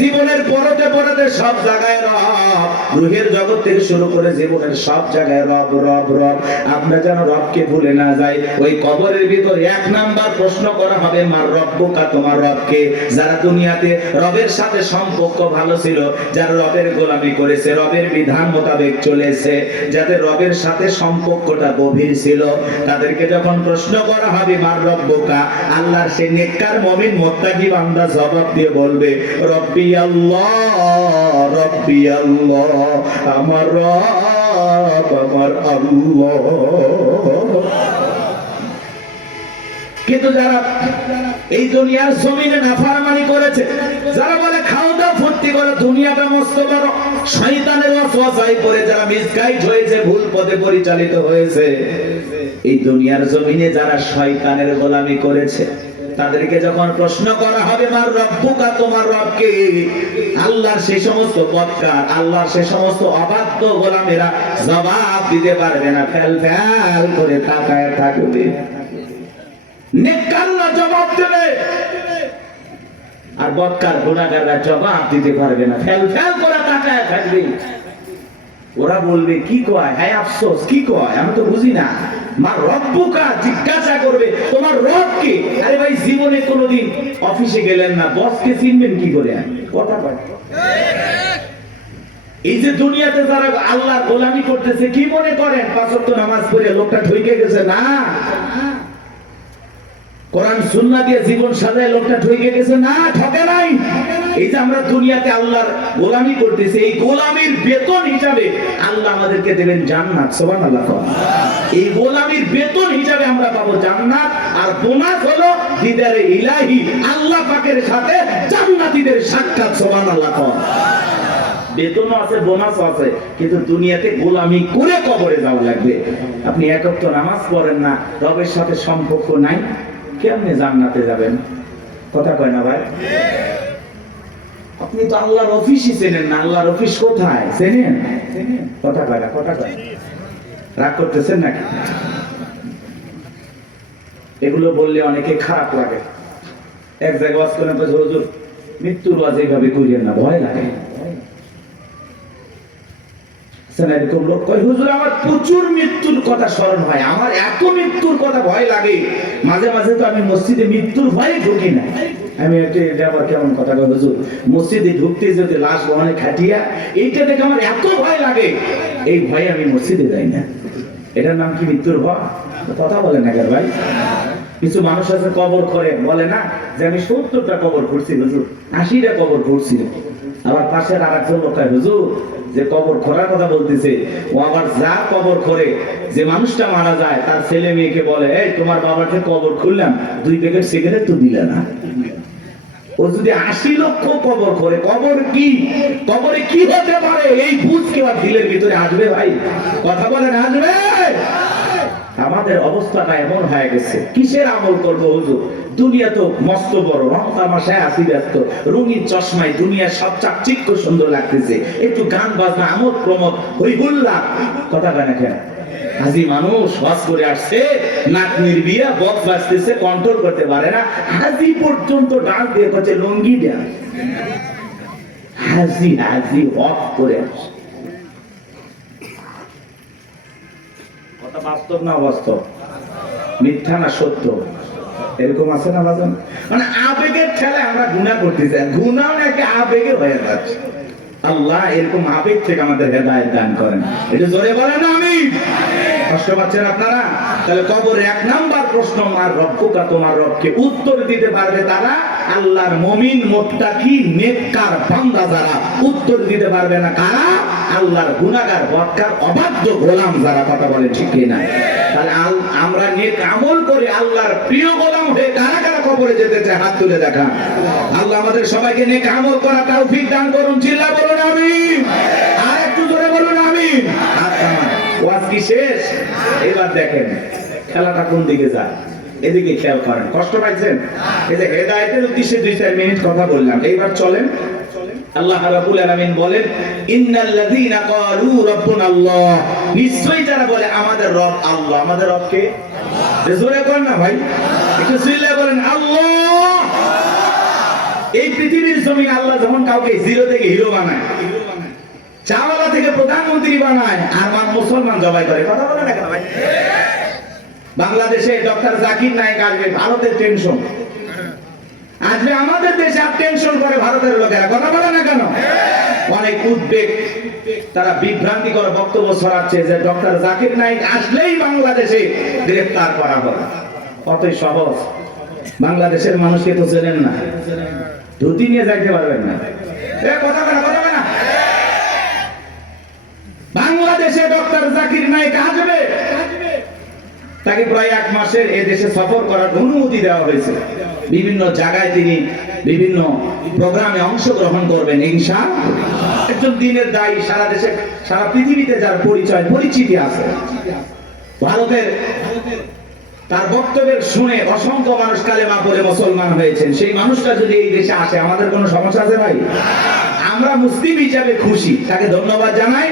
জীবনের পরতে পরতে সব জায়গায় রব, রুহের জগৎ থেকে শুরু করে জীবনের সব জায়গায় রব রব রব। আমরা যেন রবকে ভুলে না যাই। ওই কবরের ভিতরে এক নাম্বার প্রশ্ন করা হবে মার রব্বুকা, তোমার রবকে? যারা দুনিয়াতে রবের সাথে সম্পর্ক ভালো ছিল, যারা রবের গোলামি করেছে, রবের বিধান মোতাবেক চলেছে, যাদের রবের সাথে সম্পর্কটা গভীর ছিল, তাদেরকে যখন প্রশ্ন করা হবে মার রব্বুকা, আল্লাহর সেই নেককার মুমিন মুত্তাকি বান্দা জবাব দিয়ে বলবে রব্বি আল্লাহ, রব্বি আল্লাহ, আমার রব আমার আল্লাহ। কিন্তু যারা এই দুনিয়ার জমিনে নাফরমানি করেছে, যারা বলে খাও দাও ফুর্তি করো, দুনিয়াটা মস্ত বড়, শয়তানের ওয়াসওয়াসায় পড়ে যারা মিসগাইড হয়েছে, ভুল পথে পরিচালিত হয়েছে, এই দুনিয়ার জমিনে যারা শয়তানের গোলামি করেছে, তাদেরকে যখন প্রশ্ন করা হবে মার রব্বুকা, তোমার রবকে, আল্লাহর সেই সমস্ত বদকার, আল্লাহর সেই সমস্ত অবাধ্য গোলামেরা জবাব দিতে পারবে না, ফেল ফেল করে তাকায় থাকবে। নেককাররা জবাব দেবে, আর বদকার গুনাহগাররা জবাব দিতে পারবে না, ফেল ফেল করে তাকায় থাকবে। ওরা বলবে কি কয়, হ্যাঁ আফসোস, কি কয় আমি তো বুঝি না। মা রব্বুকা জিজ্ঞাসা করবে তোমার রব কে? আরে ভাই জীবনে কোনোদিন অফিসে গেলেন না, বসকে চিনবেন কি করে? কথা কয়। এই যে দুনিয়াতে যারা আল্লাহর গোলামি করতেছে, কি মনে করেন পাঁচ ওয়াক্ত নামাজ পড়ে লোকটা ঠকে গেছে? না, কোরআন সুন্নাহ দিয়ে জীবন সাজায় লোকটা ঠকে গেছে? না, ঠকে নাই। এই যে আমরা দুনিয়াতে আল্লাহর গোলামি করতেছি, এই গোলামির বেতন হিসাবে আল্লাহ আমাদেরকে দেবেন জান্নাত। সুবহানাল্লাহ। এই গোলামির বেতন হিসাবে আমরা পাবো জান্নাত, আর বোনাস হলো দিদারে ইলাহি, আল্লাহ পাকের সাথে জান্নাতীদের সাক্ষাৎ। সুবহানাল্লাহ। বেতনও আছে, বোনাসও আছে, কিন্তু দুনিয়াতে গোলামি করে কবরে যাওয়া লাগবে। আপনি এক ওয়াক্ত নামাজ পড়েন না, রবের সাথে সম্পর্ক নাই, কেমনে জান্নাতে যাবেন? কথা কয় না ভাই? আপনি তো আল্লাহর অফিসই চেনেন না। আল্লাহর অফিস কোথায় চেনেন? কথা কয় না, কথা কয়। রাগ করতেছেন নাকি? এগুলো বললে অনেকে খারাপ লাগে। এক জায়গায় ওয়াজ করেন, হুজুর মৃত্যুর ওয়াজ এইভাবে করিয়েন না, ভয় লাগে। এরকম লোক কয়, হুজুর আমার প্রচুর মৃত্যুর কথা স্মরণ হয়, আমার এত মৃত্যুর কথা ভয় লাগে, মাঝে মাঝে তো আমি মসজিদে মৃত্যুর ভয়ে ঢুকি না। আমি এটা আবার কেমন কথা কয় হুজুর, মসজিদে ঢুকতে যদি লাশ বহনে খাটিয়া, এইটা দেখে আমার এত ভয় লাগে, এই ভয়ে আমি মসজিদে যাই না। এটার নাম কি মৃত্যুর ভয়? কথা বলে না ভাই? কিছু মানুষ আছে কবর করে, বলে না যে আমি 70টা কবর খুঁড়ছি হুজুর, 80টা কবর খুঁড়ছি। আবার পাশের আর একজন লোক হুজুর যে কবর খোঁড়ার কথা বলতেছে, ও আবার যা কবর খোঁড়ে, যে মানুষটা মারা যায় তার ছেলে মেয়েকে বলে, এই তোমার বাবাকে কবর খুললাম, 2 প্যাকেট সিগারেট তো দিলে না। ও যদি 80 লক্ষ কবর করে, কবর কি, কবরে কি হতে পারে এই বুঝ কি আর দিলের ভিতরে আসবে ভাই? কথা বলেন, আসবে? আমাদের অবস্থাটা এমন হয়ে গেছে, কিসের আমল করবো হুজুর? দুনিয়া তো মস্ত বড়, রং তামাশায় আসি ব্যস্ত, রঙিন চশমায় দুনিয়া সব চাকচিক্য সুন্দর লাগতেছে, একটু গান বাজনা আমোদ প্রমোদ হই হুল্লা। কথা কয় না কেন? হাজি মানুষ ওয়াজ করে আসছে, নাক নির্বিয়া, বক্স বাজতেছে, কন্ট্রোল করতে পারে না, হাজি পর্যন্ত ডান্স দিয়ে হচ্ছে লঙ্গি ডান্স। হাজি হাজি ওয়াজ করে আসছে। কথা বাস্তব না অবাস্তব? মিথ্যা না সত্য? এরকম আছে না বাজান? মানে আবেগের ঠেলায় আমরা গুনাহ করতেছি, গুনাহ নাকি আবেগে হয়ে যাচ্ছে। আল্লাহ এরকম আবেগ থেকে আমাদের হেদায়েত দান করেন। এটা জোরে বলেন আমিন। কষ্ট পাচ্ছেন আপনারা? তাহলে কবরে 1 নাম্বার প্রশ্ন, মার রব্বুকা, তোমার রবকে? উত্তর দিতে পারবে তারা আল্লাহর মুমিন মুত্তাকি নেককার বান্দা। যারা উত্তর দিতে পারবে না কারা? আল্লাহর গুনাহগার বদকার অবাধ্য গোলাম যারা। কথা বলে ঠিক কিনা? তাহলে আমরা নেক আমল করে আল্লাহর প্রিয় গোলাম হয়ে কারা কারা কবরে যেতে চায় হাত তুলে দেখা। আল্লাহ আমাদের সবাইকে নেক আমল করার তৌফিক দান করুন। চিল্লা বলুন আমিন। আর একটু জোরে বলুন আমিন। ওয়াজ কি শেষ? এবার দেখেন খেলাটা কোন দিকে যায়, এদিকে খেয়াল করেন। কষ্ট পাইছেন? এই যে হেদায়েতের উদ্দেশ্যে 2-4 মিনিট কথা বললাম, এইবার চলেন আল্লাহ রাব্বুল আলামিন বলেন ইন্নাল্লাযীনা ক্বালু রাব্বুনাল্লাহ, নিশ্চয়ই যারা বলে আমাদের রব আল্লাহ। আমাদের রব কে? আল্লাহ। জোরে বলেন না ভাই, একটু চিল্লায়ে বলেন আল্লাহ। এই পৃথিবীর জমিনে আল্লাহ যখন কাউকে জিরো থেকে হিরো বানায়, চাওয়ালা থেকে প্রধানমন্ত্রী বানায়, আর মুসলমান জবাই করে। কথা বলে না কেন ভাই? বাংলাদেশে ডক্টর জাকির নায়েক আসবে, ভারতের টেনশন আসবে আমাদের দেশে, আর টেনশন করে ভারতের লোকেরা। কথা বলে না কেন? অনেক উদ্বেগ, তারা বিভ্রান্তিকর বক্তব্য ছড়াচ্ছে যে ডক্টর জাকির নায়েক আসলেই বাংলাদেশে গ্রেফতার করা হবে। কতই সহজ। বাংলাদেশের মানুষকে তো চেনেন না, ধুতি নিয়ে যাইতে পারবেন না। কথা বলে না, বাংলাদেশে ডক্টর জাকির নায়েক আসবে, তাকে প্রায় 1 মাসের এ দেশে সফর করার অনুমতি দেওয়া হয়েছে। বিভিন্ন জায়গায় তিনি বিভিন্ন প্রোগ্রামে অংশগ্রহণ করবেন ইনশাআল্লাহ। একজন দিনের দায়ী, সারা দেশে সারা পৃথিবীতে যার পরিচয় পরিচিতি আছে। ভারতের তার বক্তব্যের শুনে অসংখ্য মানুষ কালেমা পড়ে মুসলমান হয়েছেন। সেই মানুষটা যদি এই দেশে আসে, আমাদের কোনো সমস্যা আছে ভাই? আমরা মুসলিম হিসাবে খুশি, তাকে ধন্যবাদ জানাই।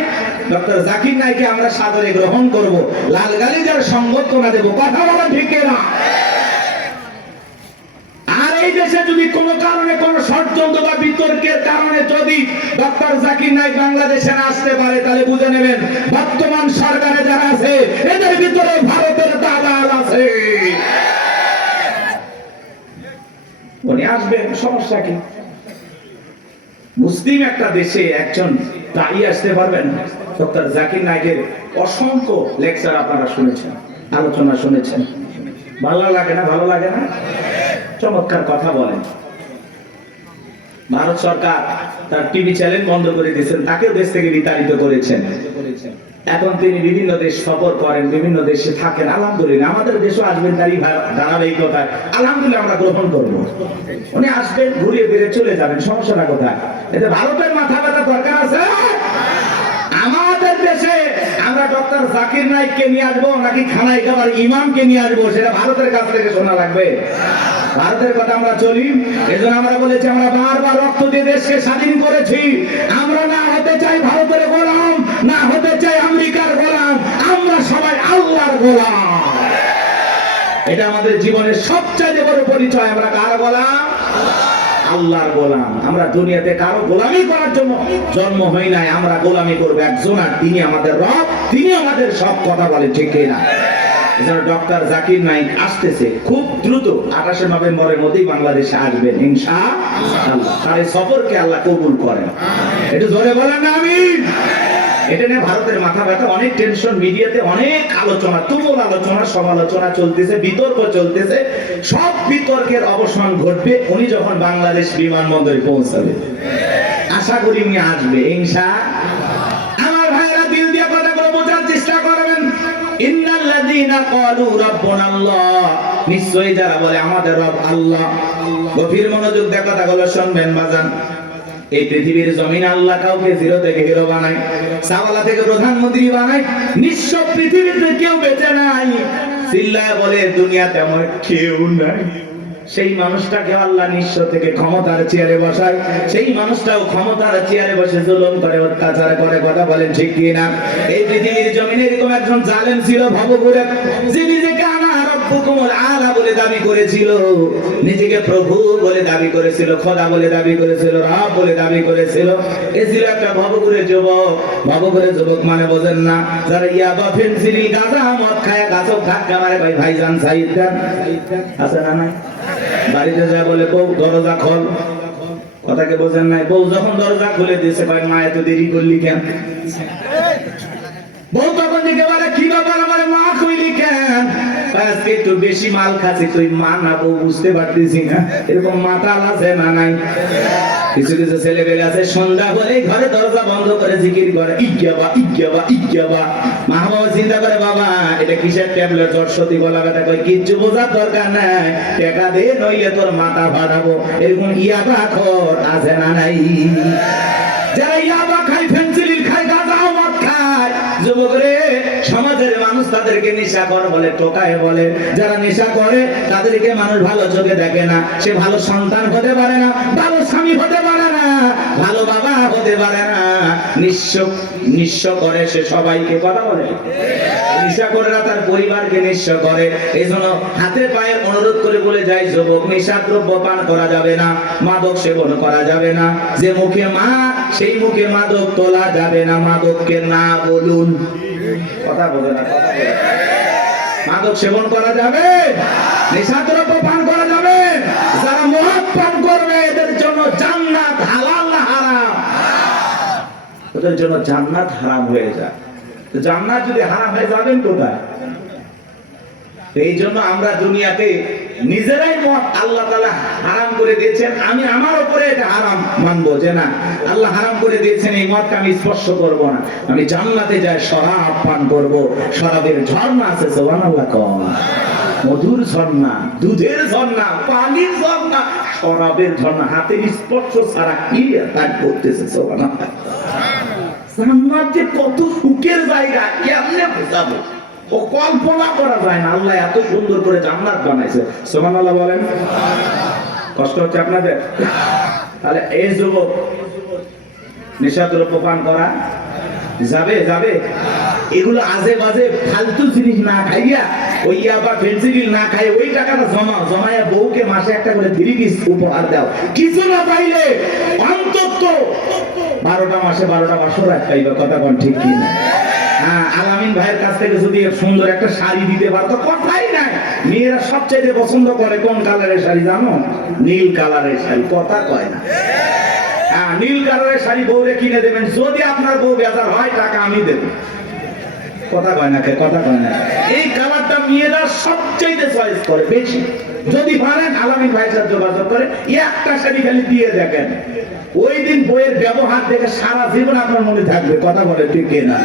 ডক্টর জাকির নায়েককে আমরা সাদরে গ্রহণ করব, লাল গালিচার সংবর্ধনা দেব। কথা বলা ঠিক না? আর এই দেশে যদি কোনো কারণে কোনো ষড়যন্ত্র বা বিতর্কের কারণে যদি ডক্টর জাকির নায়েক বাংলাদেশে না আসতে পারে, তাহলে বুঝে নেবেন বর্তমান সরকারে যারা আছে এদের ভিতরে ভারতের দালাল আছে। উনি আসবেন, সমস্যা কি? মুসলিম একটা দেশে একজন দায়ী আসতে পারবেন? ডক্টর জাকির নায়েকের অসংখ্য লেকচার আপনারা শুনেছেন, আলোচনা শুনেছেন। ভালো লাগে না? ভালো লাগে না? চমৎকার কথা বলেন। ভারত সরকার তার টিভি চ্যানেল বন্ধ করে দিয়েছেন, তাকেও দেশ থেকে বিতাড়িত করেছেন। এখন তিনি বিভিন্ন দেশ সফর করেন, বিভিন্ন দেশে থাকেন। আলহামদুলিল্লাহ, আমাদের দেশও আসবেন, তারই ধারাবাহিকতায় আলহামদুলিল্লাহ আমরা গ্রহণ করবো। উনি আসবেন, ঘুরিয়ে ফিরে চলে যাবেন, সমস্যাটা কোথায়? এতে ভারতের মাথা ব্যথা দরকার আছে? আমাদের দেশে আমরা ডক্টর জাকির নায়েককে নিয়ে আসবো নাকি খানায় খাবার ইমামকে নিয়ে আসবো, সেটা ভারতের কাছ থেকে শোনা লাগবে। ভারতের কথা আমরা চলি, এজন্য আমরা বলেছি আমরা বারবার রক্ত দিয়ে দেশকে স্বাধীন করেছি। আমরা না হতে চাই ভারতের গোলাম, না হতে চাই আমেরিকার গোলাম, আমরা সবাই আল্লাহর গোলাম। এটা আমাদের জীবনের সবচেয়ে বড় পরিচয়। আমরা কার গোলাম? আল্লাহর গোলাম। আমরা দুনিয়াতে কারো গোলামি করার জন্য জন্ম হই নাই, আমরা গোলামি করবো একজন, আর তিনি আমাদের রব, তিনি আমাদের সব। কথা বলে ঠিক না? ডক্টর জাকির নায়েক আসতেছে খুব দ্রুত, 28 নভেম্বরের মধ্যেই বাংলাদেশে আসবেন ইনশাআল্লাহ। তার এই সফরকে আল্লাহ কবুল করেন। একটু জোরে বলেন না আমিন। এটা নিয়ে ভারতের মাথা ব্যথা, অনেক টেনশন, মিডিয়াতে অনেক আলোচনা, তুমুল আলোচনা, সমালোচনা চলতেছে, বিতর্ক চলতেছে। সব বিতর্কের অবসান ঘটবে উনি যখন বাংলাদেশ বিমানবন্দরে পৌঁছাবে। আশা করি উনি আসবে ইনশাআল্লাহ। আমার ভাইরা দিল দিয়ে কথাগুলো বোঝার চেষ্টা করবেন। ইন্নাল্লাযীনা ক্বালু রাব্বুনাল্লাহ, নিশ্চয়ই যারা বলে আমাদের রব আল্লাহ। গভীর মনোযোগ দিয়ে কথাগুলো শুনবেন বাজান। এই পৃথিবীর জমিনে আল্লাহ কাউকে জিরো থেকে হিরো বানায়, চাওয়ালা থেকে প্রধানমন্ত্রী বানায়। নিঃস্ব পৃথিবীতে কেউ বেঁচে নাই। চিল্লায় বলে দুনিয়াতে আমার কেউ নাই। সেই মানুষটাকে আল্লাহ নিঃস্ব থেকে ক্ষমতার চেয়ারে বসায়, সেই মানুষটাও ক্ষমতার চেয়ারে বসে জুলুম করে, অত্যাচার করে। কথা বলেন ঠিক কি না? এই পৃথিবীর জমিনে এরকম একজন জালেম ছিল ভবঘুরে, যে নিজেকে আনা রব্বুকুমুল আলা বলে দাবি করেছিল, নিজেকে প্রভু বলে দাবি করেছিল, খোদা বলে দাবি করেছিল, রব বলে দাবি করেছিল। এ ছিল একটা ভবঘুরে যুবক। ভবঘুরে যুবক মানে বোঝেন না? যারা ইয়াবা, ফেনসিডিল, গাঁজা, মদ খায়, গাছক ধাক্কা মারে। ভাইজান সাইদ দেন আছে না? নাই। বাড়িতে যা বলে বউ দরজা খোল, কথাকে বোঝেন নাই? বউ যখন দরজা খুলে দিয়েছে, ভাই মা এত দেরি করলি কেন? বউ তখন দিকে বলে কি ব্যাপার, আমার মা কইলি কেন? আজকে একটু বেশি মাল খাচ্ছি, তুই মা না বউ বুঝতে পারতেছি না। এরকম মাতাল আছে না নাই? কিছু কিছু ছেলে পেলে আছে সন্ধ্যা হলে ঘরে দরজা বন্ধ করে জিকির করে, ইজ্ঞাবা ইজ্ঞাবা ইজ্ঞাবা। মা বাবা চিন্তা করে, বাবা এটা কিসের ট্যাবলেট, জ্বর সর্দি গলা ব্যথা, কই কিচ্ছু বোঝার দরকার নাই, টাকা দে নইলে তোর মাথা ফাটাবো। এরকম ইয়াবা খোর আছে না নাই? যারা ইয়াবা খায়, ফেনসিডিল খায়, গাঁজা মদ খায়, যায়। যুবক রে, সমাজের মানুষ তাদেরকে নেশাখোর বলে, টোকায় বলে। যারা নেশা করে তাদেরকে মানুষ ভালো চোখে দেখে না। সে ভালো সন্তান হতে পারে না, ভালো স্বামী হতে পারে না, ভালো বাবা হতে পারে না। নিঃস্ব করে সে সবাইকে, কথা বলে। নেশা করে না, তার পরিবারকে নিঃস্ব করে। এই জন্য হাতে পায়ে অনুরোধ করে বলে যায়, যুবক, নেশাদ্রব্য পান করা যাবে না, মাদক সেবন করা যাবে না। যে মুখে মা, সেই মুখে মাদক তোলা যাবে না। মাদককে না বলুন, কথা বলে না, কথা বলে। মাদক সেবন করা যাবে, নেশাদ্রব্য পান করা যাবে। যারা মদ পান করবে এদের জন্য জান্নাত হালাল না হারাম? ওদের জন্য জান্নাত হারাম হয়ে যায়। তো জান্নাত যদি হারাম হয়ে যাবেন কোথায়? এই জন্য আমরা দুনিয়াতে নিজেরাই মদ আল্লাহ তাআলা হারাম করে দিয়েছেন। আমি আমার উপরে এটা হারাম মানবো যে না, আল্লাহ হারাম করে দিয়েছেন, এই মদকে আমি স্পর্শ করব না। আমি জান্নাতে যাই শরাব পান করব। শরাবের ঝর্ণা আছে, সুবহানাল্লাহ কোন, মধুর ঝর্ণা, দুধের ঝর্ণা, পানির ঝর্ণা, শরাবের ঝর্ণা। হাতের স্পর্শ ছাড়া কি তার করতেছে, সুবহানাল্লাহ। জান্নাত যে কত সুখের জায়গা, কেমনে বোঝাবো? ও কল্পনা করা যায় না। আল্লাহ এত সুন্দর করে জান্নাত বানাইছে, সুবহানাল্লাহ বলেন। কষ্ট হচ্ছে আপনাদের? তাহলে এই যুবক, নেশাদ্রব্য পান করা যাবে? যাবে? এগুলো আজে বাজে ফালতু জিনিস না খাইয়া, ওই ইয়াবা ফেন্সিডিল না খাই, ওই টাকাটা জমায়া বউকে মাসে একটা করে 3 পিস উপহার দাও। কিছু না পাইলে অন্তত 12টা মাসে 12টা বছর খাইবা, কথা কোন ঠিক কি না? হ্যাঁ, আলামিন ভাইয়ের কাছ থেকে যদি সুন্দর একটা শাড়ি দিতে পারতো, কথাই নাই। মেয়েরা সবচেয়ে পছন্দ করে কোন কালারের শাড়ি জানো? নীল কালারের শাড়ি, কথা কয় না। হ্যাঁ, নীল কালারের শাড়ি বউরে কিনে দেবেন। যদি আপনার বউ বেজার হয়, টাকা আমি দেব, কথা কয় না, কথা কয় না। এই কালারটা মেয়েরা সবচেয়ে চয়েস করে বেশি। যদি পারেন আলামিন ভাইয়ের সাথে যোগাযোগ করে একটা শাড়ি খালি দিয়ে দেখেন, ওই দিন বইয়ের ব্যবহার দেখে সারা জীবন আপনার মনে থাকবে, কথা বলে ঠিক না?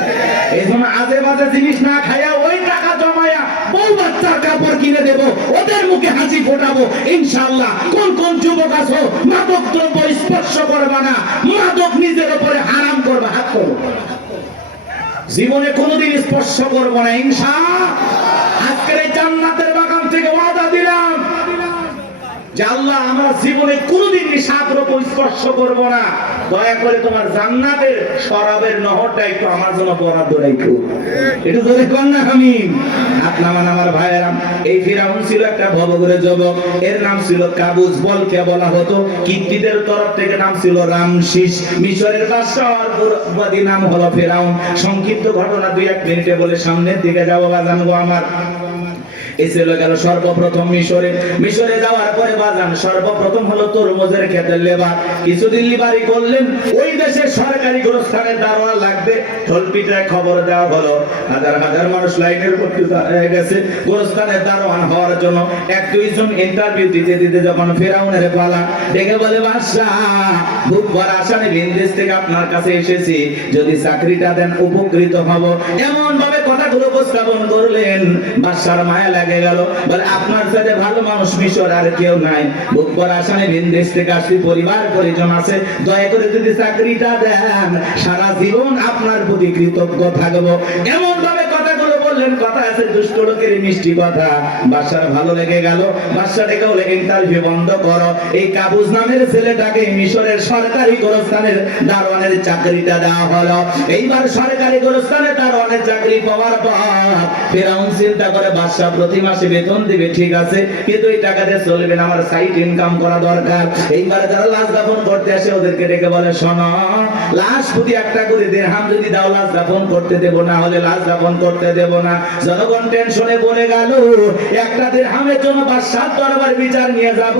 এই জন্য আজে বাজে জিনিস না খাইয়া ওই টাকা জমায়া বউ বাচ্চার কাপড় কিনে দেব, ওদের মুখে হাসি ফোটাবো ইনশাআল্লাহ। কোন কোন যুবক আছো মাদক দ্রব্য স্পর্শ করবা না, মাদক নিজের উপরে হারাম করবা, হাত করো, জীবনে কোনোদিন স্পর্শ করবো না ইনশাআল্লাহ। আজকের এই জান্নাতের বাগান থেকে ওয়াদা দিলাম যে আল্লাহ, আমরা জীবনে কোনোদিন নেশাদ্রব্য স্পর্শ করবো না। দয়া করে তোমার জান্নাতের শরাবের নহরটা একটু আমার জন্য বরাদ্দ রাখো, একটু জোরে কর না। আমি আপনার আমার ভাইয়েরা, এই ফিরাউন ছিল একটা ভবঘুরে যুবক। এর নাম ছিল কাবুস, বলকে বলা হতো। কিত্তিদের তরফ থেকে নাম ছিল রামসিস। মিশরের বাদশাহর পুরোবাদী নাম হলো ফিরাউন। সংক্ষিপ্ত ঘটনা 2-1 মিনিটে বলে সামনের দিকে যাবো বাজান গো আমার। এসে গেল সর্বপ্রথম মিশরে যাওয়ার পরে বাজান সর্বপ্রথম হলো তরমুজের ক্ষেতের লেবার। কিছুদিন লিবারি করলেন। ওই দেশের সরকারি গোরস্থানের দারোয়ান লাগবে। ঢোলপিটায় খবর দেওয়া হলো, হাজার হাজার মানুষ লাইনের উপর হয়ে গেছে গোরস্থানের দারোয়ান হওয়ার জন্য। 1-2 জন ইন্টারভিউ দিতে দিতে যখন ফেরাউনের পালা, ডেকে বলে, বাদশাহ, খুব বড় আশা নিয়ে বিদেশ থেকে আপনার কাছে এসেছি, যদি চাকরিটা দেন উপকৃত হব। এমন ভাবে কথাগুলো উপস্থাপন করলেন, বাদশার মায়া লাগে গেল। বলে, আপনার সাথে ভালো মানুষ মিশর আর কেউ নাই। বুক ভরা আশা নিয়ে বিদেশ থেকে আসছি, পরিবার পরিজন আছে, দয়া করে যদি চাকরিটা দেন, সারা জীবন আপনার প্রতি কৃতজ্ঞ থাকবো। এমন ভাবে কথাগুলো বললেন, কথা আছে দুষ্ট লোকের মিষ্টি কথা। বাদশার ভালো লেগে গেল। বাদশা ডেকে বলে, ইন্টারভিউ বন্ধ করো। এই কাবুস নামের ছেলেটাকে মিশরের সরকারি গোরস্থানের দারোয়ানের চাকরিটা দেওয়া হলো। এইবার সরকারি গোরস্থানে দারোয়ানের চাকরি পাওয়ার পর ফেরাউন চিন্তা করে, বাদশা প্রতি মাসে বেতন দিবে, ঠিক আছে, কিন্তু এই টাকা দিয়ে চলবে না, আমার সাইড ইনকাম করা দরকার। এইবার যারা লাশ দাফন করতে আসে ওদেরকে ডেকে বলে, শোনো, লাশ প্রতি একটা করে দিরহাম যদি দাও, লাশ দাফন করতে দেব, না হলে লাশ দাফন করতে দেব না। জনগণ টেনশনে পড়ে গেল, একটা দিরহামের জন্য বাদশার দরবার বিচার নিয়ে যাব,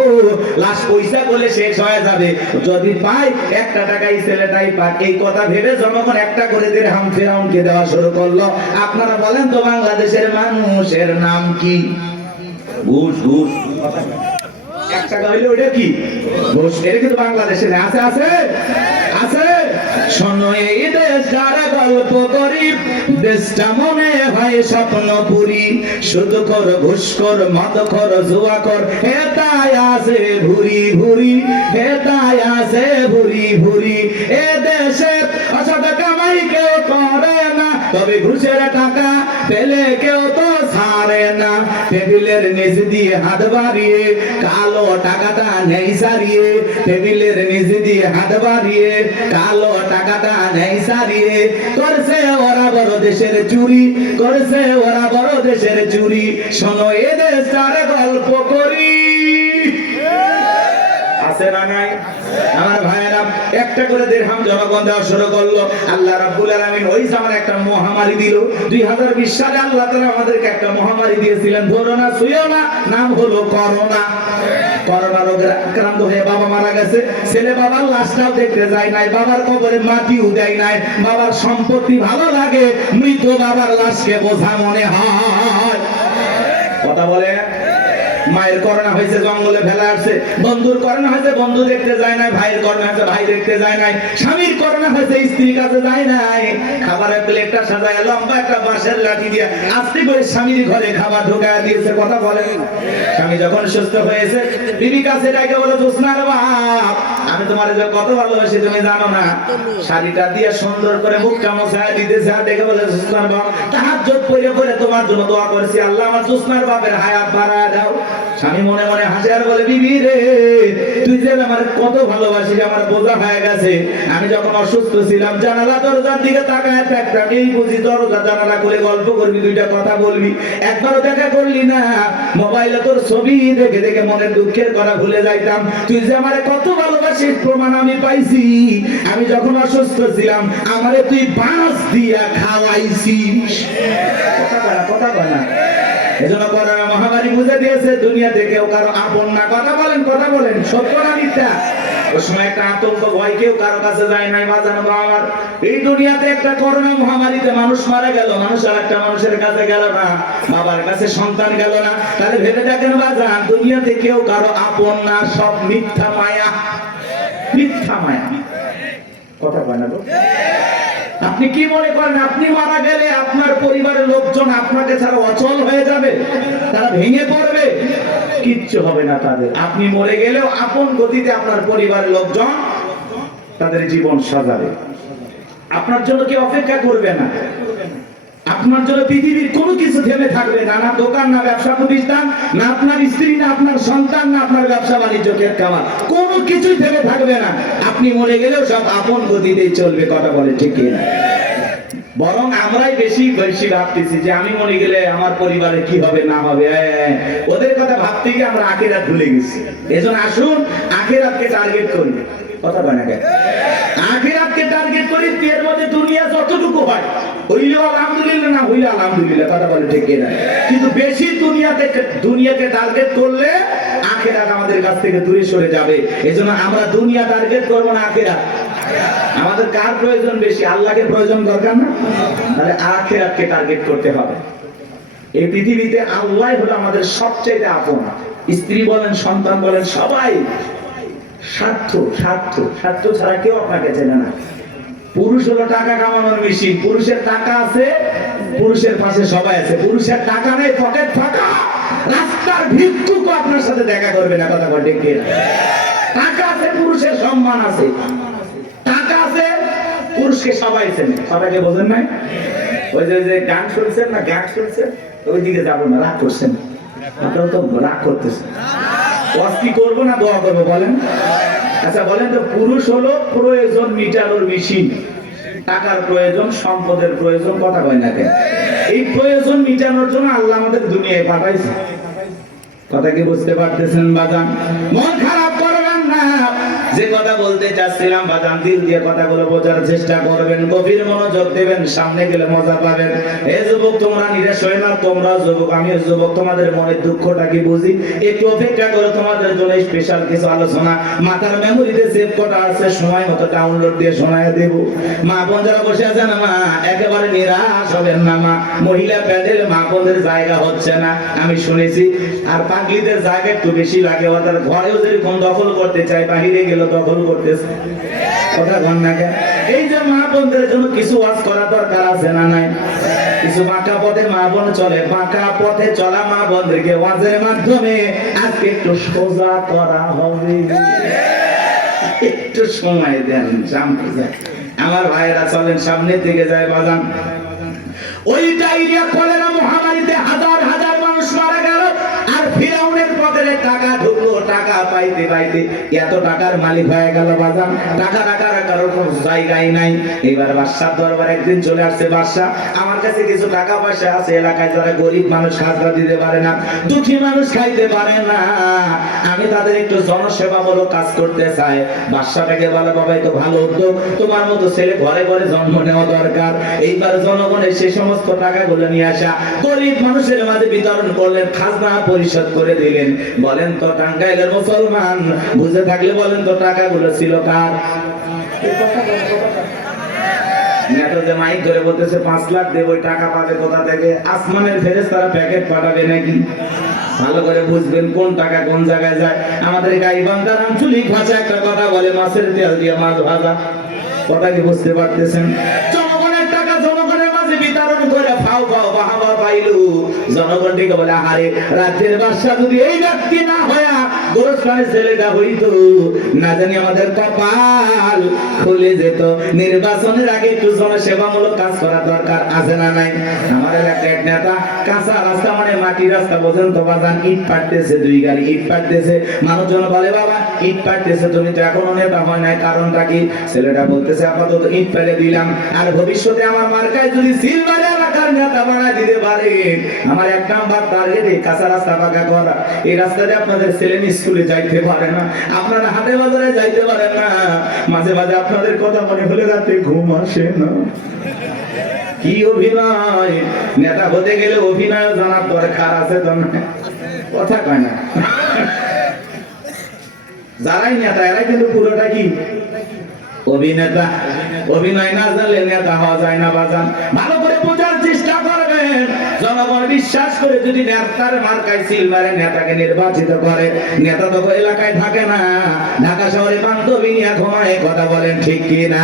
লাশ পয়সা বলে শেষ হয়ে যাবে, যদি পাই 1 টাকাই ছেলেটাই পাক। এই কথা ভেবে জনগণ একটা করে দিরহাম ফেরাউনকে দেওয়া শুরু করলো। আপনারা বলেন তো, বাংলাদেশের মানুষের নাম কি? ঘুষ। ঘুষ 1 টাকা হইলে ওইটা কি? ঘুষ। এটা কিন্তু বাংলাদেশে আছে, আছে, আছে। শোনো, এই দেশ যারা গল্প করি, দেশটা মনে হয় স্বপ্নপুরী। শুধু কর, ঘুষ কর, মদ কর, জুয়া কর, হেতায় আছে ভুরি ভুরি, হেতায় আছে ভুরি ভুরি। এ দেশে অসৎ কামাই কেউ করে না, ঘুষের টাকা পেলে কেউ তো ছাড়ে না, টেবিলের নিচ দিয়ে হাত বাড়িয়ে কালো টাকাটা নেই সারিয়ে, টেবিলের নিচ দিয়ে হাত বাড়িয়ে কালো টাকাটা নেই সারিয়ে, করছে ওরা বড় দেশের চুরি, করছে ওরা বড় দেশের চুরি, শোনো এ দেশটার গল্প করি। আছে না নাই? আমার ভাইয়েরা একটা করে দিরহাম জনগণ দেওয়া শুরু করলো। আল্লাহ রাব্বুল আলামিন ওই সময় একটা মহামারী দিল। 2020 সালে আল্লাহ তাআলা আমাদেরকে একটা মহামারী দিয়েছিলেন, ধরো না ছুঁয়ো না, নাম হলো করোনা। করোনা রোগে আক্রান্ত হয়ে বাবা মারা গেছে, ছেলে বাবার লাশটাও দেখতে যায় নাই, বাবার কবরে মাটিও দেয় নাই, বাবার সম্পত্তি ভালো লাগে, মৃত বাবার লাশকে বোঝা মনে হয়। কথা বলে। মায়ের করোনা হয়েছে, জঙ্গলে ফেলা আসছে, বন্ধুর করোনা হয়েছে, বন্ধু দেখতে যায় নাই, ভাইয়ের করোনা হয়েছে, ভাই দেখতে যায় নাই, স্বামীর করোনা হয়েছে, স্ত্রীর কাছে যায় নাই, খাবারের প্লেটটা সাজায় লম্বা একটা বাঁশের লাঠি দিয়ে আস্তে করে স্বামীর ঘরে খাবার ঢোকায় দিয়েছে। কথা বলেন। স্বামী যখন সুস্থ হয়েছে, বিবি কাছে ডাকে বলে, জোসনার বাপ, আমি তোমার যে কত ভালোবাসি তুমি জানো না। শাড়িটা দিয়ে সুন্দর করে মুখটা মোছায় দিতেছে, আর ডেকে বলে, জোসনার বাপ, তাহাজ্জুদ পড়ে পড়ে তোমার জন্য দোয়া করেছি, আল্লাহ আমার জোসনার বাপের হায়াত বাড়ায় দাও। স্বামী মনে মনে হাসে আর বলে, বিবি রে, তুই যে আমার কত ভালোবাসিস, আমার বোঝা হয়ে গেছে। আমি যখন অসুস্থ ছিলাম, জানালা দরজার দিকে তাকায় থাকতাম, এই বুঝি দরজা জানালা করে গল্প করবি, দুইটা কথা বলবি, একবারও দেখা করলি না। মোবাইলে তোর ছবি দেখে দেখে মনের দুঃখের কথা ভুলে যাইতাম। তুই যে আমার কত ভালোবাসিস প্রমাণ আমি পাইছি। আমি যখন অসুস্থ ছিলাম, আমারে তুই বাঁশ দিয়া খাওয়াইছিস। কথা বলা, কথা বলা। এজন্য করোনা মহামারী বুঝে দিয়েছে, দুনিয়াতে কেউ কারো আপন না। কথা বলেন, কথা বলেন, সত্য না মিথ্যা? ওই সময় একটা আতঙ্ক, ভয়, কেউ কারো কাছে যায় নাই। বাজানো আমার এই দুনিয়াতে একটা করোনা মহামারীতে মানুষ মারা গেল, মানুষ আর একটা মানুষের কাছে গেল না, বাবার কাছে সন্তান গেল না। তাহলে ভেবে দেখেন বাজান, দুনিয়াতে কেউ কারো আপন না, সব মিথ্যা মায়া, মিথ্যা মায়া। কথা বলেন না? আপনি কি মনে করেন আপনি মারা গেলে আপনার পরিবারের লোকজন আপনাকে ছাড়া অচল হয়ে যাবে, তারা ভেঙে পড়বে? কিচ্ছু হবে না তাদের। আপনি মরে গেলেও আপন গতিতে আপনার পরিবারের লোকজন তাদের জীবন সাজাবে, আপনার জন্য কেউ অপেক্ষা করবে না। আপনার জন্য পৃথিবীর কোনো কিছু থেমে থাকবে না, না দোকান, না ব্যবসা প্রতিষ্ঠান, না আপনার স্ত্রী, না আপনার সন্তান, না আপনার ব্যবসা বাণিজ্য, ক্ষেত খামার, কোনো কিছুই থেমে থাকবে না। আপনি মরে গেলেও সব আপন গতিতেই চলবে। কথা বলে ঠিক না? বরং আমরাই বেশি বেশি ভাবতেছি যে আমি মরে গেলে আমার পরিবারে কি হবে না হবে, ওদের কথা ভাবতে গিয়ে আমরা আখিরাত ভুলে গেছি। এজন্য আসুন আখিরাতকে টার্গেট করি। কথা বলে না কেন? আখিরাতকে টার্গেট করি, এর মধ্যে দুনিয়া যতটুকু হয় হইলেও আলহামদুলিল্লাহ, না হইলে আলহামদুলিল্লাহ। কথা বলে ঠিক না? কিন্তু বেশি দুনিয়াকে টার্গেট করলে আখিরাত আমাদের কাছ থেকে দূরে সরে যাবে। এজন্য আমরা দুনিয়া টার্গেট করব না, আখিরাত। আমাদের কার প্রয়োজন বেশি? আল্লাহকে প্রয়োজন দরকার না? তাহলে আখিরাতকে টার্গেট করতে হবে। এই পৃথিবীতে আল্লাহ হলো আমাদের সবচেয়ে আপন। স্ত্রী বলেন, সন্তান বলেন, সবাই স্বার্থ, স্বার্থ, স্বার্থ ছাড়া কেউ আপনাকে চেনে না। পুরুষ হলো টাকা কামানোর মেশিন। পুরুষের টাকা আছে, পুরুষের পাশে সবাই আছে। পুরুষের টাকা নেই, পকেট ফাঁকা, রাস্তার ভিক্ষুক আপনার সাথে দেখা করবে না। কথা বলে ঠিক না? টাকা আছে, পুরুষের সম্মান আছে। টাকা আছে, পুরুষকে সবাই চেনে। সবাইকে বোঝেন নাই? ওই যে গান শুনছেন না, গান শুনছেন, ওই দিকে যাবো না, রাগ করছেন। আপনারা তো রাগ করতেছেন। কি করবো না দোয়া করবো বলেন? আচ্ছা বলেন তো, পুরুষ হলো প্রয়োজন মিটানোর মেশিন। টাকার প্রয়োজন, সম্পদের প্রয়োজন, কথা কয় না কেন? এই প্রয়োজন মিটানোর জন্য আল্লাহ আমাদের দুনিয়ায় পাঠাইছে। কথা কি বুঝতে পারতেছেন বাজান? মন খারাপ করবেন না। যে কথা বলতে চাচ্ছিলাম বাজান, দিল দিয়ে কথাগুলো বোঝার চেষ্টা করবেন, গভীর মনোযোগ দেবেন, সামনে গেলে মজা পাবেন। এ যুবক, তোমরা নিরাশ হয়ে না, তোমরা যুবক, আমিও যুবক, তোমাদের মনের দুঃখটা কি বুঝি। একটু অপেক্ষা করো, তোমাদের জন্য স্পেশাল কিছু আলোচনা মাথার মেমোরিতে সেভ করা আছে, সময় মতো ডাউনলোড দিয়ে শোনায় দেব। মা বোন যারা বসে আছে না, মা একেবারে নিরাশ হবেন না। মা মহিলা প্যান্ডেল মা বোনদের জায়গা হচ্ছে না, আমি শুনেছি। আর পাগলিদের জায়গা একটু বেশি লাগে, ওদের ঘরেও যেরকম দখল করতে চায়, বাহিরে গেলে দখল করতেছে। কথা বল না কেন? এই যে মা বোনদের জন্য কিছু ওয়াজ করা দরকার আছে না নাই? কিছু বাঁকা পথে মা বোন চলে, বাঁকা পথে চলা মা বোনদেরকে ওয়াজের মাধ্যমে আজকে একটু সোজা করা হবে। একটু সময় দেন, সামনে যায়। আমার ভাইয়েরা চলেন, সামনে থেকে যায় বাজান। ওই ডায়রিয়া কলেরা মহামারীতে হাজার হাজার মানুষ মারা গেল, আর ফিরাউনের পকেটে টাকা ঢুকলো, টাকা পাইতে পাইতে এত টাকার মালিক হয়ে গেল বাজান, টাকা রাখার কোনো জায়গায় নাই। এবার বাদশার দরবার একদিন চলে আসছে, বাদশা আমার কাছে কিছু টাকা পয়সা আছে, এলাকায় যারা গরিব মানুষ খাজনা দিতে পারে না, দুঃখী মানুষ খাইতে পারে না, আমি তাদের একটু জনসেবামূলক কাজ করতে চাই। বাদশাটাকে বলে, বাবা এই তো ভালো উদ্যোগ, তোমার মতো ছেলে ঘরে ঘরে জন্ম নেওয়া দরকার। এইবার জনগণের সেই সমস্ত টাকাগুলো নিয়ে আসা গরিব মানুষের মাঝে বিতরণ করলেন, খাজনা পরিশোধ করে দিলেন। বলেন তো টাঙ্গাইলের মুসলমান বুঝে থাকলে বলেন তো টাকাগুলো ছিল কার? নেতা যে মাইক ধরে বলতেছে 5 লাখ দেব, ওই টাকা পাবে কোথা থেকে? আসমানের ফেরেশতারা প্যাকেট পাঠাবে নাকি? ভালো করে বুঝবেন কোন টাকা কোন জায়গায় যায়। আমাদের গাইবান্ধার আঞ্চলিক ভাষা একটা কথা বলে, মাছের তেল দিয়ে মাছ ভাজা। কথা কি বুঝতে পারতেছেন? জনগণের টাকা জনগণের মাঝে বিতরণ করে ফাও ফাও বাহাবা পাইলু, জনগণ ঠিক বলে আরে রাজ্যের বাদশা যদি এই ব্যক্তি না হয়া গোরস্থানের ছেলেটা হইতো, না জানি আমাদের কপাল খুলে যেত। নির্বাচনের আগে একটু জনসেবামূলক কাজ করা দরকার আছে না নাই? আমার এলাকার নেতা কাঁচা রাস্তা মানে মাটি রাস্তা বোঝেন তো বাজান, ইট পাড়তেছে, 2 গাড়ি ইট পাড়তেছে। মানুষজন বলে বাবা ইট পাড়তেছে, তুমি তো এখনো নেতা হয় নাই, কারণটা কি? ছেলেটা বলতেছে আপাতত ইট ফেলে দিলাম, আর ভবিষ্যতে আমার মার্কায় যদি সিলভার এলাকার নেতা বানায় দিতে পারে, আমার 1 নাম্বার টার্গেট এই কাঁচা রাস্তা পাকা করা। এই রাস্তাতে আপনাদের ছেলে স্কুলে যাইতে পারে না, আপনারা হাটে বাজারে যাইতে পারেন না, মাঝে মাঝে আপনাদের কথা মনে হলে রাতে ঘুম আসে না। কি অভিনয়! নেতা হতে গেলে অভিনয় জানার দরকার আছে তো না? কথা কয় না। যারাই নেতা এরাই কিন্তু পুরোটা কি অভিনেতা। অভিনয় না জানলে নেতা হওয়া যায় না বাজান। ভালো করে বোঝার চেষ্টা করবেন। জনগণ বিশ্বাস করে যদি নেতার মার্কায় সিল মারে, নেতাকে নির্বাচিত করে, নেতা তো এলাকায় থাকে না, ঢাকা শহরে বান্ধবী নিয়ে ঘুমায়। কথা বলেন ঠিক কি না?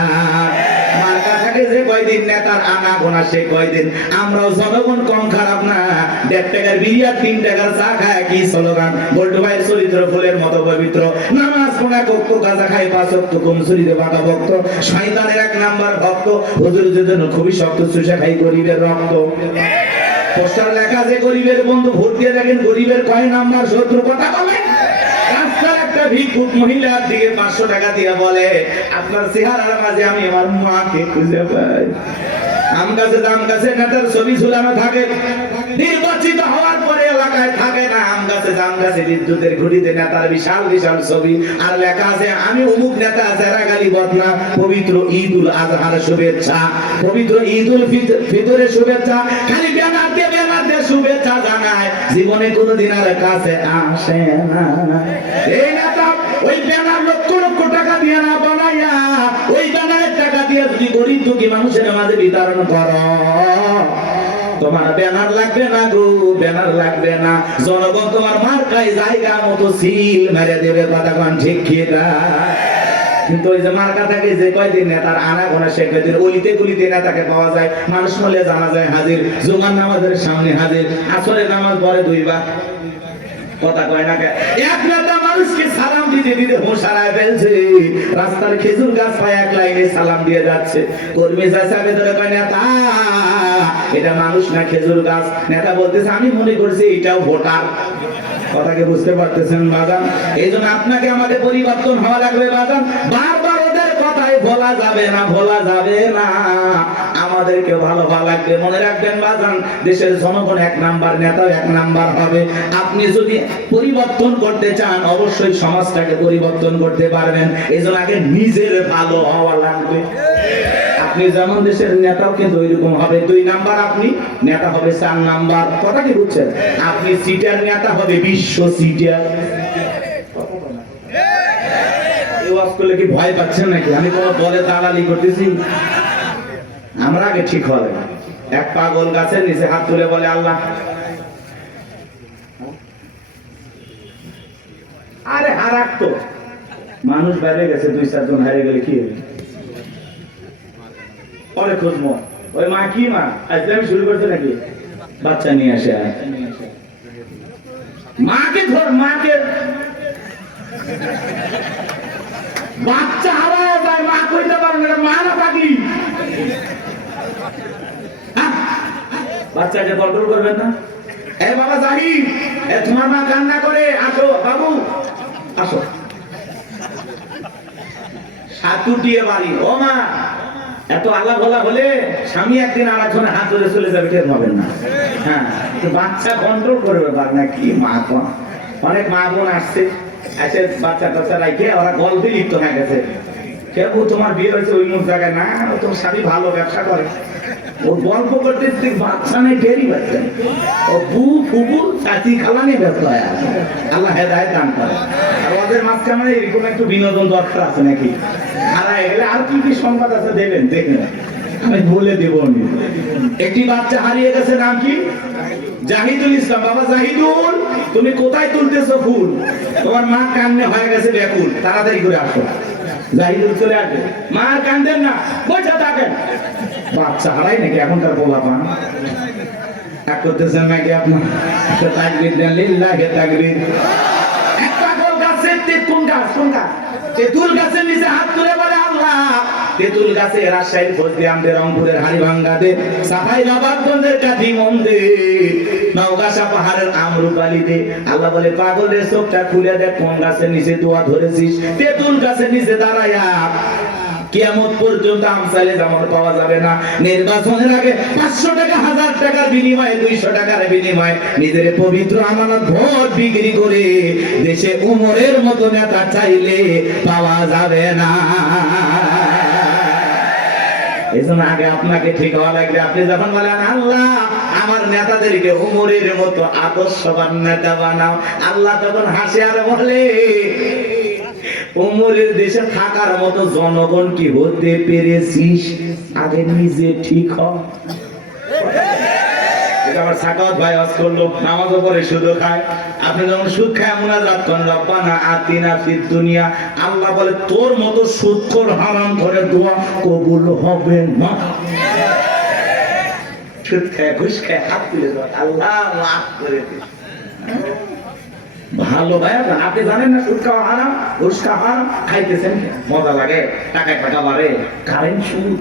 মার্কা থাকে যে কয়দিন, নেতার আনা গোনা সে কয়দিন। আমরাও জনগণ কম খারাপ না। 1.5 টাকার বিরিয়ার 3 টাকার চা খায় কি স্লোগান? বল্টু ভাইয়ের চরিত্র ফুলের মতো পবিত্র, নামাজ পড়া কক্ষ গাঁজা খায় 5 ওয়াক্ত, কমসুরিতে বাঁকা ভক্ত, শয়তানের 1 নাম্বার ভক্ত, হুজুরের জন্য খুবই শক্ত, চুষা খাই গরিবের রক্ত। পোস্টার লেখা যে গরিবের বন্ধু, ভোট দিয়ে দেখেন গরিবের কয় নাম্বার শত্রু। কথা বলেন। রাস্তার একটা ভিক্ষুক মহিলার দিকে 500 টাকা দিয়ে বলে, আপনার চেহারার মাঝে আমি আমার মাকে খুঁজে পাই। আম গাছে নেতার ছবি ঝুলানো থাকে, নির্বাচিত হওয়ার পরে এলাকায় থাকে না। আম গাছে বিদ্যুতের খুঁটিতে নেতার বিশাল বিশাল ছবি, আর লেখা আছে আমি অমুক নেতা, যারা গালি বদনা, পবিত্র ঈদুল আজহার শুভেচ্ছা, পবিত্র ঈদুল ফিতরের শুভেচ্ছা। খালি ব্যানার দিয়ে শুভেচ্ছা জানায়, জীবনে কোনোদিন আর কাছে আসে না। এই নেতা ওই ব্যানার লক্ষ লক্ষ টাকা দিয়ে না বানাইয়া, ওই ব্যানারের টাকা দিয়ে যদি গরিব দুঃখী মানুষের মাঝে বিতরণ করো, তোমার ব্যানার লাগবে না গো, ব্যানার লাগবে না। জনগণ তোমার মার্কায় জায়গা মতো সিল মেরে দেবে। কথা কোন ঠিক কি না? কিন্তু ওই যে মার্কা থাকে যে কয়দিন নেতার আনা গোনা, সে কয়দিন অলিতে গলিতে নেতাকে পাওয়া যায়। মানুষ মলে জানা যায় হাজির, জুমার নামাজের সামনে হাজির, আসরের নামাজ পড়ে 2 বার। কথা কয় না কে? এক নেতা মানুষকে সালাম দিতে দিতে হোশ হারায় ফেলছে, রাস্তার খেজুর গাছ পায় 1 লাইনে সালাম দিয়ে যাচ্ছে। কর্মী চাচাকে ধরে কয় নেতা এটা মানুষ না খেজুর গাছ। নেতা বলতেছে আমি মনে করছি এটাও ভোটার। কথাকে বুঝতে পারতেছেন বাজান? এই জন্য আপনাকে আমাদের পরিবর্তন হওয়া লাগবে বাজান। বারবার ওদের কথাই বলা যাবে না, বলা যাবে না। আমাদেরকে ভালো লাগবে। মনে রাখবেন বাজান, দেশের জনগণ 1 নাম্বার, নেতাও 1 নাম্বার হবে। আপনি যদি পরিবর্তন করতে চান, অবশ্যই সমাজটাকে পরিবর্তন করতে পারবেন। এই জন্য আগে নিজের ভালো হওয়া লাগবে। আপনি যেমন দেশের নেতাও কিন্তু ওইরকম হবে। 2 নাম্বার আপনি নেতা হবে 4 নাম্বার। কথা কি বুঝছেন? আপনি সিটার নেতা হবে বিশ্ব সিটার। এই ওয়াজ করলে কি ভয় পাচ্ছেন নাকি? আমি কোনো দলে দালালি করতেছি? আমরা আগে ঠিক হবে। এক পাগল গাছের নিচে হাত তুলে বলে আল্লাহ, আরে হারাক তো মানুষ বাইরে গেছে, 2-4 জন হারিয়ে গেলে কি হবে? পরে খুঁজবো ওই মা কি মা আজকে আমি শুরু করছে নাকি বাচ্চা নিয়ে আসে, মাকে ধর, মাকে বাচ্চা হারায় যায়, মা কইতে পারে না, মা না থাকলি বাচ্চাকে কন্ট্রোল করবেন না? এ বাবা জাহিদ, এ তোমার মা কান্না করে, আসো বাবু আসো। সাতুটিয়ে বাড়ি, ও মা এত আল্লাহ বলা হলে স্বামী একদিন আর একজনের হাত ধরে চলে যাবে, টের পাবেন না। হ্যাঁ, বাচ্চা কন্ট্রোল করবে পার না কি মা। অনেক মা বোন আসছে, এসে বাচ্চা টাচ্চা রাখে ওরা গল্পে লিপ্ত হয়ে গেছে। কেউ তোমার বিয়ে হয়েছে ওই মুখ জায়গায় না, তোমার স্বামী ভালো ব্যবসা করে, ও গল্প করতে বাচ্চা নেই, টেরই বাচ্চা, ও বু ফুবু চাচি খালা নিয়ে ব্যস্ত হয়ে আছে। আল্লাহ হেদায়েত দান করে। আর ওদের মাঝখানে এরকম একটু বিনোদন দরকার আছে নাকি? হারায় গেলে আর কি কি সংবাদ আছে দেবেন, দেখবেন, আমি বলে দেব। একটি বাচ্চা হারিয়ে গেছে, নাম কি? জাহিদুল ইসলাম। বাবা জাহিদুল, তুমি কোথায় তুলতেছো ফুল? তোমার মা কান্নে হয়ে গেছে ব্যাকুল, তাড়াতাড়ি করে আসো। জাহিদুল চলে আসবে, মা কান্দেন না, বসে থাকেন। বাচ্চা হারাই নাকি এখনকার পোলা পান? এক করতেছেন নাকি আপনার? তাকবীর দেন, লিল্লাহি তাকবীর। একটা গোল গাছে তেঁতুল গাছ, কোন গাছ? তেঁতুল গাছের নিচে হাত তুলে বলে আল্লাহ। তেঁতুল গাছে রাজশাহীর ফজলিয়ামদের, রংপুরের হাড়িভাঙ্গাতে, সাফাই নবাবগঞ্জের কাঠিমন্দে, নওগাঁ পাহাড়ের আমরুপালিতে। আল্লাহ বলে পাগলের চোখটা খুলে দেখ, কোন গাছের নিচে দোয়া ধরেছিস? তেঁতুল গাছের নিচে দাঁড়ায়া। কিয়ামত পর্যন্ত আমসালে জামাত পাওয়া যাবে না। নির্বাচনের আগে 500 টাকা, 1000 টাকার বিনিময়ে, 200 টাকার বিনিময়ে নিজের পবিত্র আমানত ভোট বিক্রি করে দেশে উমরের মতো নেতা চাইলে পাওয়া যাবে না। এজন্য আগে আপনাকে ঠিক হওয়া লাগবে। আপনি যখন বলেন আল্লাহ আমার নেতাদেরকে উমরের মতো আদর্শবান নেতা বানাও, আল্লাহ তখন হাসে আর বলে উমরের দেশে থাকার মতো জনগণ কি হতে পেরেছিস? আগে নিজে ঠিক হ। আমার সাকাওয়াত ভাই আজ করলো, নামাজও পড়ে সুদও খায়। আপনি যখন সুদ খায় মুনাজাত করেন, রব্বানা আতিনা ফিদ দুনিয়া, আল্লাহ বলে তোর মতো সুদখোর হারাম করে দোয়া কবুল হবে না। সুদ খায়, ঘুষ খায়, হাত তুলে দেওয়া, আল্লাহ মাফ করে দিন। ভালো ভাই, আপনি জানেন না সুদ খাওয়া হারাম, ঘুষ খাওয়া হারাম, খাইতেছেন মজা লাগে, টাকায় টাকা বাড়ে, কারেন্ট সুদ,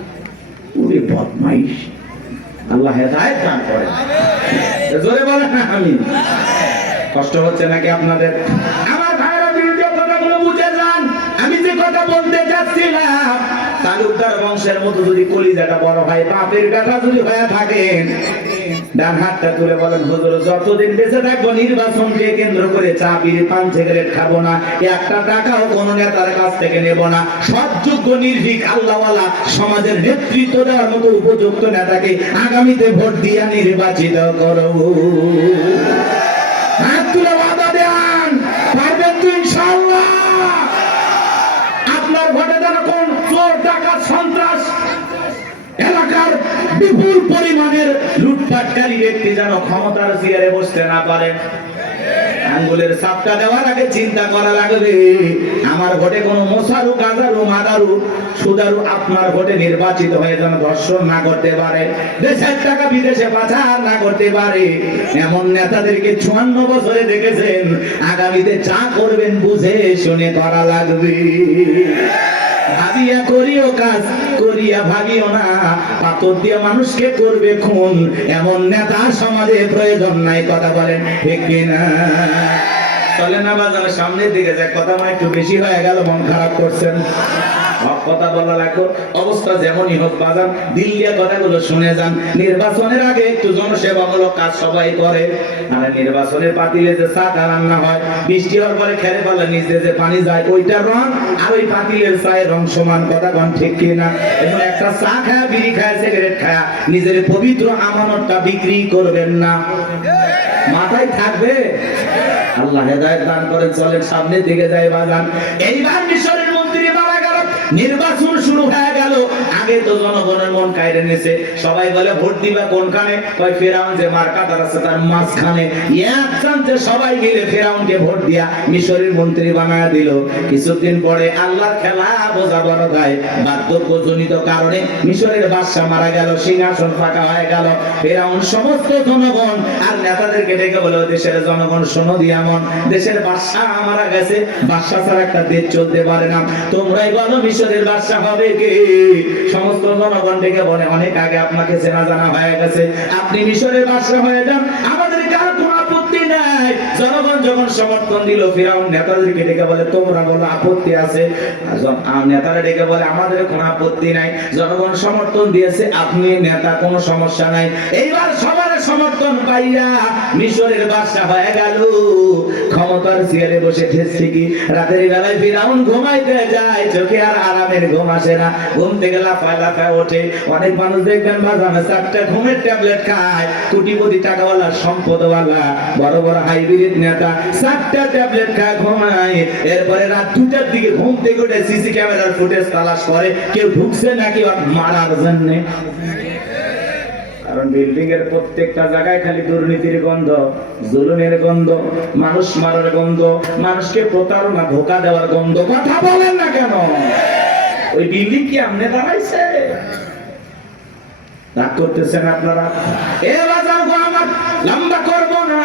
পুরে বদমাইশ। আল্লাহ হেদায়েত দান করেন। জোরে বলেন না আমিন। কষ্ট হচ্ছে নাকি আপনাদের? আমার ভাইরা ভিডিও কথাগুলো বুঝে যান। আমি যে কথা বলতে যাচ্ছিলাম, তালুকদার বংশের মতো যদি কলিজাটা বড় হয়, বাপের ব্যথা যদি হয়ে থাকেন, ডান হাতটা তুলে বলেন হুজুর যতদিন বেঁচে থাকবো নির্বাচনকে কেন্দ্র করে চা বিড়ি পান সিগারেট খাবো না, একটা টাকাও কোন নেতার কাছ থেকে নেব না। সৎ যোগ্য নির্ভীক আল্লাহওয়ালা সমাজের নেতৃত্ব দেওয়ার মতো উপযুক্ত নেতাকে আগামীতে ভোট দিয়া নির্বাচিত করব। হাত তুলে ওয়াদা দেন, পারবেন তো ইনশাআল্লাহ? আপনার ভোটে যেন কোন চোর ডাকাত সন্ত্রাস এলাকার বিপুল পরিমাণের লুটপাটকারী ব্যক্তি যেন ক্ষমতার চেয়ারে বসতে না পারে। আঙ্গুলের চাপটা দেওয়ার আগে চিন্তা করা লাগবে, আমার ভোটে কোনো মোসারু, গাজারু, মাদারু, সুদারু আপনার ভোটে নির্বাচিত হয়ে যেন ধর্ষণ না করতে পারে, দেশের টাকা বিদেশে পাচার না করতে পারে। এমন নেতাদেরকে 54 বছরে দেখেছেন। আগামীতে যা করবেন বুঝে শুনে করা লাগবে। ভাবিয়া করিও কাজ, করিয়া ভাবিও না। পাথর দিয়ে মানুষকে করবে খুন, এমন নেতা সমাজে প্রয়োজন নাই। কথা বলেন ঠিক কিনা? চলে না বাজার সামনের দিকে যায়, কথা মনে একটু বেশি হয়ে গেল, মন খারাপ করছেন। কথা বলা লাগলো, অবস্থা যেমনই হোক বাজার দিল দিয়ে কথাগুলো শুনে যান। নির্বাচনের আগে একটু জনসেবামূলক কাজ সবাই করে। আর নির্বাচনের পাতিলে যে চা রান্না হয়, বৃষ্টি হওয়ার পরে খেলে পারলে নিচে যে পানি যায়, ওইটার রং আর ওই পাতিলের চায়ের রং সমান। কথা কোন ঠিক কিনা? এখন একটা চা খায়, বিড়ি খায়, সিগারেট খায়, নিজের পবিত্র আমানতটা বিক্রি করবেন না। মাথায় থাকবে। আল্লাহ হেদায়েত দান করেন। চলেন সামনের দিকে যাই বাজান। এইবার মিশরের মন্ত্রী মারা গেল, নির্বাচন শুরু হয়ে গেল। আগে তো জনগণের মন কায়রে নিছে, সবাই বলে ভোট দিবা কোনখানে? কয় ফেরাউন যে মার্কাদার আছে তার মাঝখানে। এক চান্সে সবাই মিলে ফেরাউনকে ভোট দিয়া মিশরের মন্ত্রী বানায় দিল। কিছুদিন পরে আল্লাহর খেলা বোঝা বড় গায়, বার্ধক্যজনিত কারণে মিশরের বাদশা মারা গেল, সিংহাসন ফাঁকা হয়ে গেল। ফেরাউন সমস্ত জনগণ আর নেতাদেরকে ডেকে বলে, দেশের জনগণ শোনো দিয়ামন, দেশের বাদশা মারা গেছে, বাদশা ছাড়া একটা দেশ চলতে পারে না। তোমরাই বলো মিশরের বাদশা হবে কে? সমস্ত জনগণ ডেকে বলে অনেক আগে আপনাকে চেনা জানা হয়ে গেছে, আপনি মিশরের বাদশা হয়ে যান, আমাদের কার কোনো আপত্তি নাই। জনগণ যখন সমর্থন দিল, ফিরাউন নেতাদেরকে ডেকে বলে তোমরা বলো আপত্তি আছে? নেতারা ডেকে বলে আমাদের কোনো আপত্তি নাই, জনগণ সমর্থন দিয়েছে, আপনি নেতা, কোনো সমস্যা নাই। এইবার সবার সমর্থন পাইয়া মিশরের বাদশা হয়ে গেল, ক্ষমতার চেয়ারে বসে ঠেসছে কি। রাতের বেলায় ফিরাউন ঘুমাইতে যায়, চোখে আর আরামের ঘুম আসে না, ঘুম থেকে লাফায় লাফায় ওঠে। অনেক মানুষ দেখবেন বাজানো 4টা ঘুমের ট্যাবলেট খায়, কোটিপতি টাকাওয়ালা সম্পদওয়ালা বড় বড় হাইব্রিড নেতা 4টা ট্যাবলেট খায় ঘুমায়, এরপরে রাত 2টার দিকে ঘুম থেকে উঠে সিসি ক্যামেরার ফুটেজ তালাশ করে কেউ ঢুকছে নাকি মারার জন্য। কারণ বিল্ডিং এর প্রত্যেকটা জায়গায় খালি দুর্নীতির গন্ধ, জুলুমের গন্ধ, মানুষ মারার গন্ধ, মানুষকে প্রতারণা ধোঁকা দেওয়ার গন্ধ। কথা বলেন না কেন? ওই বিল্ডিং কি আমনে দাঁড়াইছে? রাগ করতেছেন আপনারা? এ বাজার গো আমার লম্বা করব না।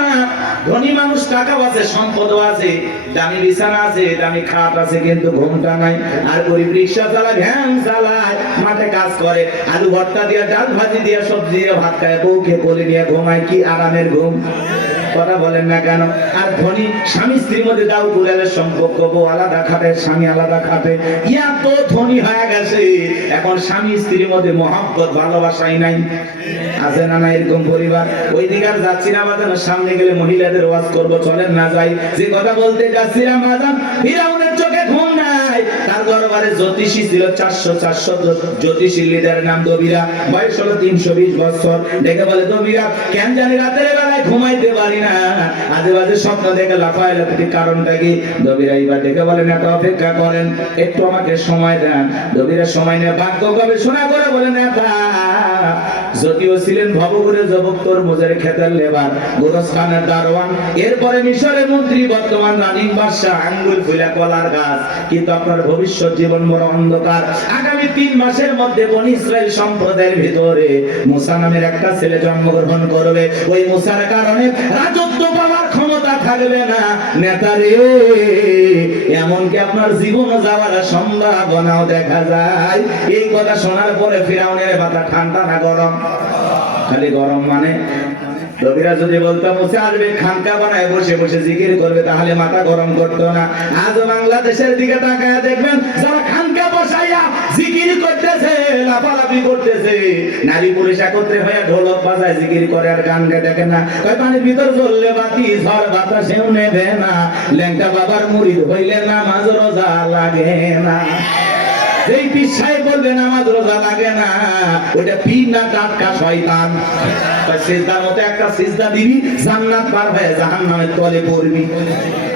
ধনী মানুষ টাকা আছে, সম্পদ আছে, দামি বিছানা আছে, দামি খাট আছে, কিন্তু ঘুমটা নাই। আর গরিব রিকশা চালায়, ভ্যান চালায়, মাঠে কাজ করে, আলু ভর্তা দিয়ে, ডাল ভাজি দিয়ে, সবজি দিয়ে ভাত খায়, বউকে কোলে নিয়ে ঘুমায়, কি আরামের ঘুম। কথা বলেন না কেন? আর ধনী স্বামী স্ত্রীর মধ্যে দাও কুড়ালের সম্পর্ক, বউ আলাদা খাটে, স্বামী আলাদা খাটে, ইয়া তো ধনী হয়ে গেছে, এখন স্বামী স্ত্রীর মধ্যে মহব্বত ভালোবাসাই নাই। আছে না না এরকম পরিবার? ওই দিকে আর যাচ্ছি না বাজান, সামনে গেলে মহিলাদের ওয়াজ করব, চলেন না যাই। যে কথা বলতে যাচ্ছিলাম বাজান, ফিরাউনের চোখে ঘুম নাই, তার দরবারে জ্যোতিষী ছিল 400 জ্যোতিষী লিডার নাম দবিরা, বয়স হলো 320 বছর। দেখে বলে দবিরা, কেন জানি রাতের বেলায় ঘুমাইতে পারি না, আজে বাজে স্বপ্ন দেখে লাফায় লাফাই, কারণটা কি? দবিরা এইবার দেখে বলেন এত অপেক্ষা করেন, একটু আমাকে সময় দেন। দবিরা সময় নিয়ে ভাগ্য গবেষণা করে বলেন নেতা, যদিও ছিলেন ভবঘুরে যুবক, তরমুজের ক্ষেতের লেবার, গোরস্থানের দারোয়ান, এরপরে মিশরের মন্ত্রী, বর্তমান রানিং বাদশা, আঙ্গুল ফুলা কলার গাছ, কিন্তু আপনার ভবিষ্যৎ জীবন বড় অন্ধকার। আগামী 3 মাসের মধ্যে বনি ইসরাইল সম্প্রদায়ের ভিতরে মুসা নামের একটা ছেলে জন্মগ্রহণ করবে। ওই মুসার কারণে রাজত্ব পাওয়ার ক্ষমতা থাকবে না নেতারে, এমনকি আপনার জীবন যাওয়ার সম্ভাবনাও দেখা যায়। এই কথা শোনার পরে ফিরাউনের মাথা ঠান্ডা না গরম? খালি গরম। মানে রবিরা যদি বলতাম মুসা আসবে, খানকা বানায় বসে বসে জিকির করবে, তাহলে মাথা গরম করতো না। আজ বাংলাদেশের দিকে তাকায় দেখবেন, যারা খানকা বসাইয়া জিকির করতেছে, লাফালাফি করতেছে, নারী পুরুষ একত্রে হয়ে ঢোলক বাজায় জিকির করে আর গান গায়, দেখে না কয় পানির ভিতর জ্বললে বাতি, ঝড় বাতাসেও নেবে না, ল্যাংটা বাবার মুরিদ হইলে নামাজ রোজা লাগে না। যেই পীর সাহেব বলবে নামাজ রোজা লাগে না, ওটা পীর না টাটকা শয়তান। সিজদার মতো একটা সিজদা দিবি, জান্নাত পার হয়ে জাহান্নামের তলে পড়বি।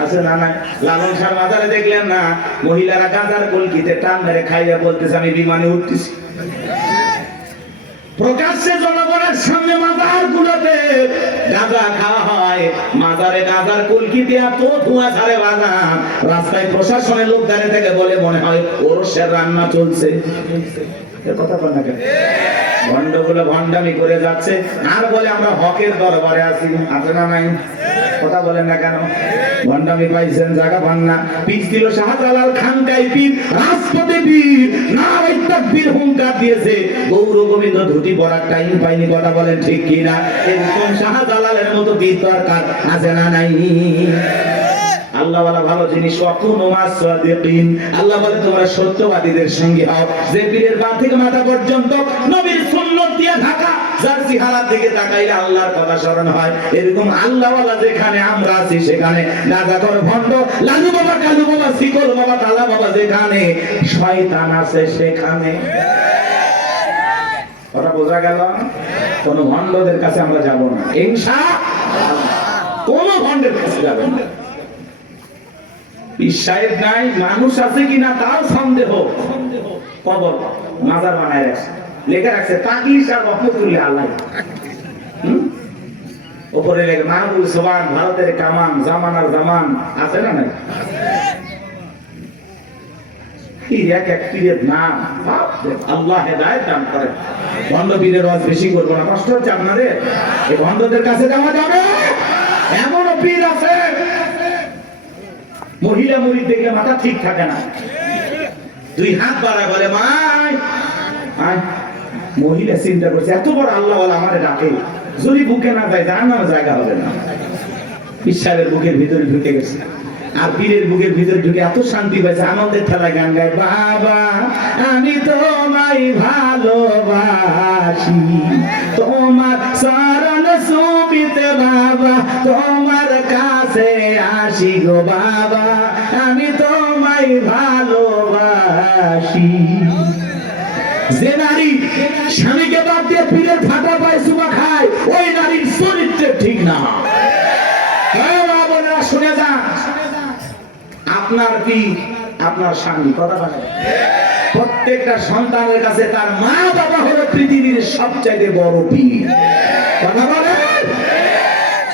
আছে না নাই? লালন শাহ বাজারে দেখলেন না, মহিলারা গাঁজার কলকিতে টান মেরে খাইয়া বলতেছে আমি বিমানে উঠতেছি। প্রকাশ্যে জনগণের সামনে মাজার গুলোতে গাঁজা খাওয়া হয়, মাজারে গাঁজার কলকি দিয়া তো ধোঁয়া ছাড়ে বাজান। রাস্তায় প্রশাসনের লোক দাঁড়িয়ে থেকে বলে মনে হয় ওরসের রান্না চলছে। এর কথা বল না কেন? ভণ্ডগুলো ভণ্ডামি করে যাচ্ছে আর বলে আমরা হকের দরবারে আছি। আছে না নাই? কথা বলেন না কেন? ভণ্ডামি পাইছেন, জায়গা পান না। পিছ দিল শাহজালাল, খানকাই পীর, রাজপথে পীর, নারায়ে তাকবীর হুঙ্কার দিয়েছে, গৌর গোবিন্দ ধুতি পরার টাইম পাইনি। কথা বলেন ঠিক কি না? এরকম শাহজালালের মতো পীর দরকার আছে না নাই? আল্লাহ ওয়ালা ভালো জিনিস, ওয়াকুনু মাস-সাদিকিন। আল্লাহ বলে তোমরা সত্যবাদীদের সঙ্গে হও। যে পীরের পা থেকে মাথা পর্যন্ত নবীর সুন্নাত দিয়ে ঢাকা, যার চেহারার দিকে তাকাইলে আল্লাহর কথা স্মরণ হয়, এরকম আল্লাহ ওয়ালা যেখানে আমরা আছি সেখানে গাঁজাখোর, ভণ্ড, লালু বাবা, কালু বাবা, শিকল বাবা, তালা বাবা, যেখানে শয়তান আছে সেখানে। কথা বোঝা গেল? কোন ভণ্ডদের কাছে আমরা যাব না ইনশাআল্লাহ, কোন ভণ্ডের কাছে যাব না। সাহেব নাই, মানুষ আছে কিনা তাও সন্দেহ। কবর মাজার বানায় রাখছে, লেখা রাখছে তাকলিশ আর রহমতুল্লাহ আল্লাহ, উপরে লেখা মাহবুব সোবান, ভারতের কামান, জামানার জামান। আছে না নাই? এক এক পীরের নাম, আল্লাহ হেদায়েত দান করেন। ভণ্ড পীরের ওয়াজ বেশি করবো না, কষ্ট হচ্ছে আপনাদের। এই ভণ্ডদের কাছে যাওয়া যাবে? এমনও পীর আছে মহিলা মুরিদ দেখে মাথা ঠিক থাকে না, দুই হাত বাড়া বলে মাই আয়। মহিলা চিন্তা করছে এত বড় আল্লাহ আমারে ডাকে, যদি বুকে না যায় জাহান্নামে জায়গা হবে না। পীর সাহেবের বুকের ভিতরে ঢুকে গেছে, আর পীরের বুকের ভিতরে ঢুকে এত শান্তি পাইছে, আনন্দের ঠেলায় গান গায়, বাবা আমি তোমায় ভালোবাসি, তোমার চরণ ছুঁইতে বাবা তোমার কাছে আসি গো বাবা, আমি তোমায় ভালোবাসি। যে নারী স্বামীকে বাদ দিয়ে পীরের ফাটা পায় চুমা খায়, ওই নারীর চরিত্র ঠিক না। শুনে যান, আপনার কি আপনার স্বামী, কথা বলে প্রত্যেকটা সন্তানের কাছে তার মা বাবা হলো পৃথিবীর সবচাইতে বড় পীর, কথা বলে।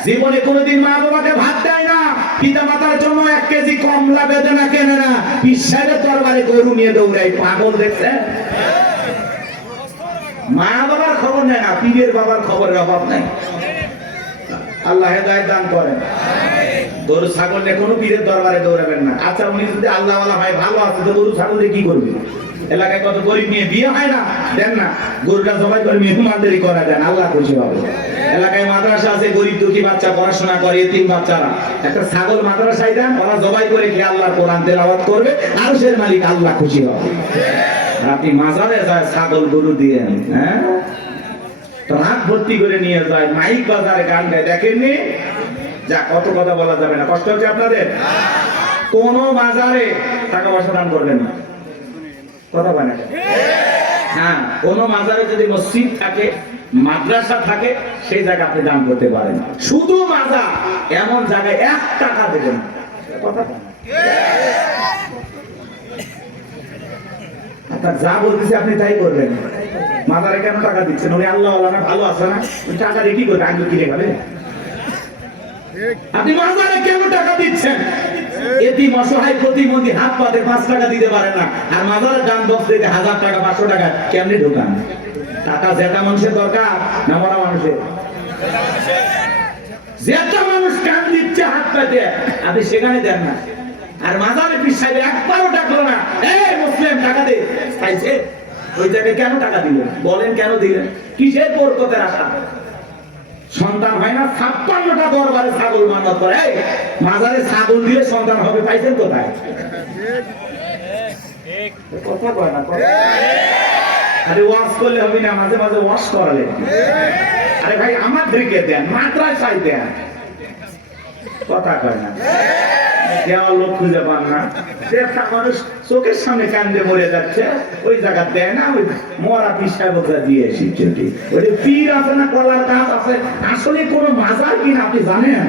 জীবনে কোনোদিন মা বাবাকে ভাত দেয় না, পিতা মাতার জন্য 1 কেজি কমলা বেদনা কেনে না, পীর সাহেবের দরবারে গরু নিয়ে দৌড়ায়, পাগল দেখছেন? মা বাবার খবর নেয় না, পীরের বাবার খবরের অভাব নাই। আল্লাহ হেদায়েত দান করেন। গরু ছাগল নিয়ে কোনো পীরের দরবারে দৌড়াবেন না। আচ্ছা উনি যদি আল্লাহ ওয়ালা হয়, ভালো আছে, তো গরু ছাগল দিয়ে কি করবে? এলাকায় কত গরিব নিয়ে বিয়ে হয় না, দেন না, গরুটা জবাই করে মেহমানদারি করা দেন, আল্লাহ খুশি হবে। এলাকায় মাদ্রাসা আছে, গরিব দুঃখী বাচ্চা পড়াশোনা করে, এতিম বাচ্চারা, একটা ছাগল মাদ্রাসায় দেন, ওরা জবাই করে খেয়ে আল্লাহর কোরআন তেলাওয়াত করবে, আর সে মালিক আল্লাহ খুশি হবে। আপনি মাজারে যায় ছাগল গরু দিয়ে, হ্যাঁ রাত ভর্তি করে নিয়ে যায়, মাইক বাজারে গান গায়, দেখেননি? যা কত কথা বলা যাবে না, কষ্ট হচ্ছে আপনাদের। কোন মাজারে টাকা পয়সা দান করবেন না, কথা বলে না। হ্যাঁ, কোন মাজারে যদি মসজিদ থাকে, মাদ্রাসা থাকে, সেই জায়গা আপনি দান করতে পারেন। শুধু মাজার এমন জায়গায় 1 টাকা দেবেন, কথা আপনার যা বলতেছে আপনি তাই করবেন। মাজারে কেন টাকা দিচ্ছেন? উনি আল্লাহ ওয়ালা না, ভালো আছে না, টাকা দিয়ে কি করবে? আগে কিনে খাবে। আপনি মাজারে কেন টাকা দিচ্ছেন? এতিম অসহায় প্রতিবন্ধী হাত পাতে 5 টাকা দিতে পারে না, আর মাজারের দান বক্স দিতে 1000 টাকা 500 টাকা কেমনে ঢোকান? টাকা যেটা মানুষের দরকার না মরা মানুষের? যেটা মানুষ কান দিচ্ছে হাত পাতে, আপনি সেখানে দেন না। আর মাজারে পীর সাহেব একবারও ডাকলো না, এই মুসলিম টাকা দে, চাইছে ওই জায়গায় কেন টাকা দিলেন? বলেন কেন দিলেন? কিসের বরকতের আশা? সন্তান হয় না, 56টা দরবারে ছাগল মানত করে, মাজারে ছাগল দিলে সন্তান হবে, পাইছেন কোথায়? কথা কয় না, আরে ওয়াশ করলে হবে না, মাঝে মাঝে ওয়াশ করালে। আরে ভাই আমাদেরকে দেন, মাদ্রাসায় দেন, কথা কয় না। দেওয়ার লোক খুঁজে পান না, একটা মানুষ চোখের সামনে কান্দে মরে যাচ্ছে, ওই জায়গা দেয় না, ওই মরা পীর সাহেবরা দিয়ে এসি। ওই পীর আছে না, কলার গাছ আছে, আসলে কোন মাজার কিনা আপনি জানেন?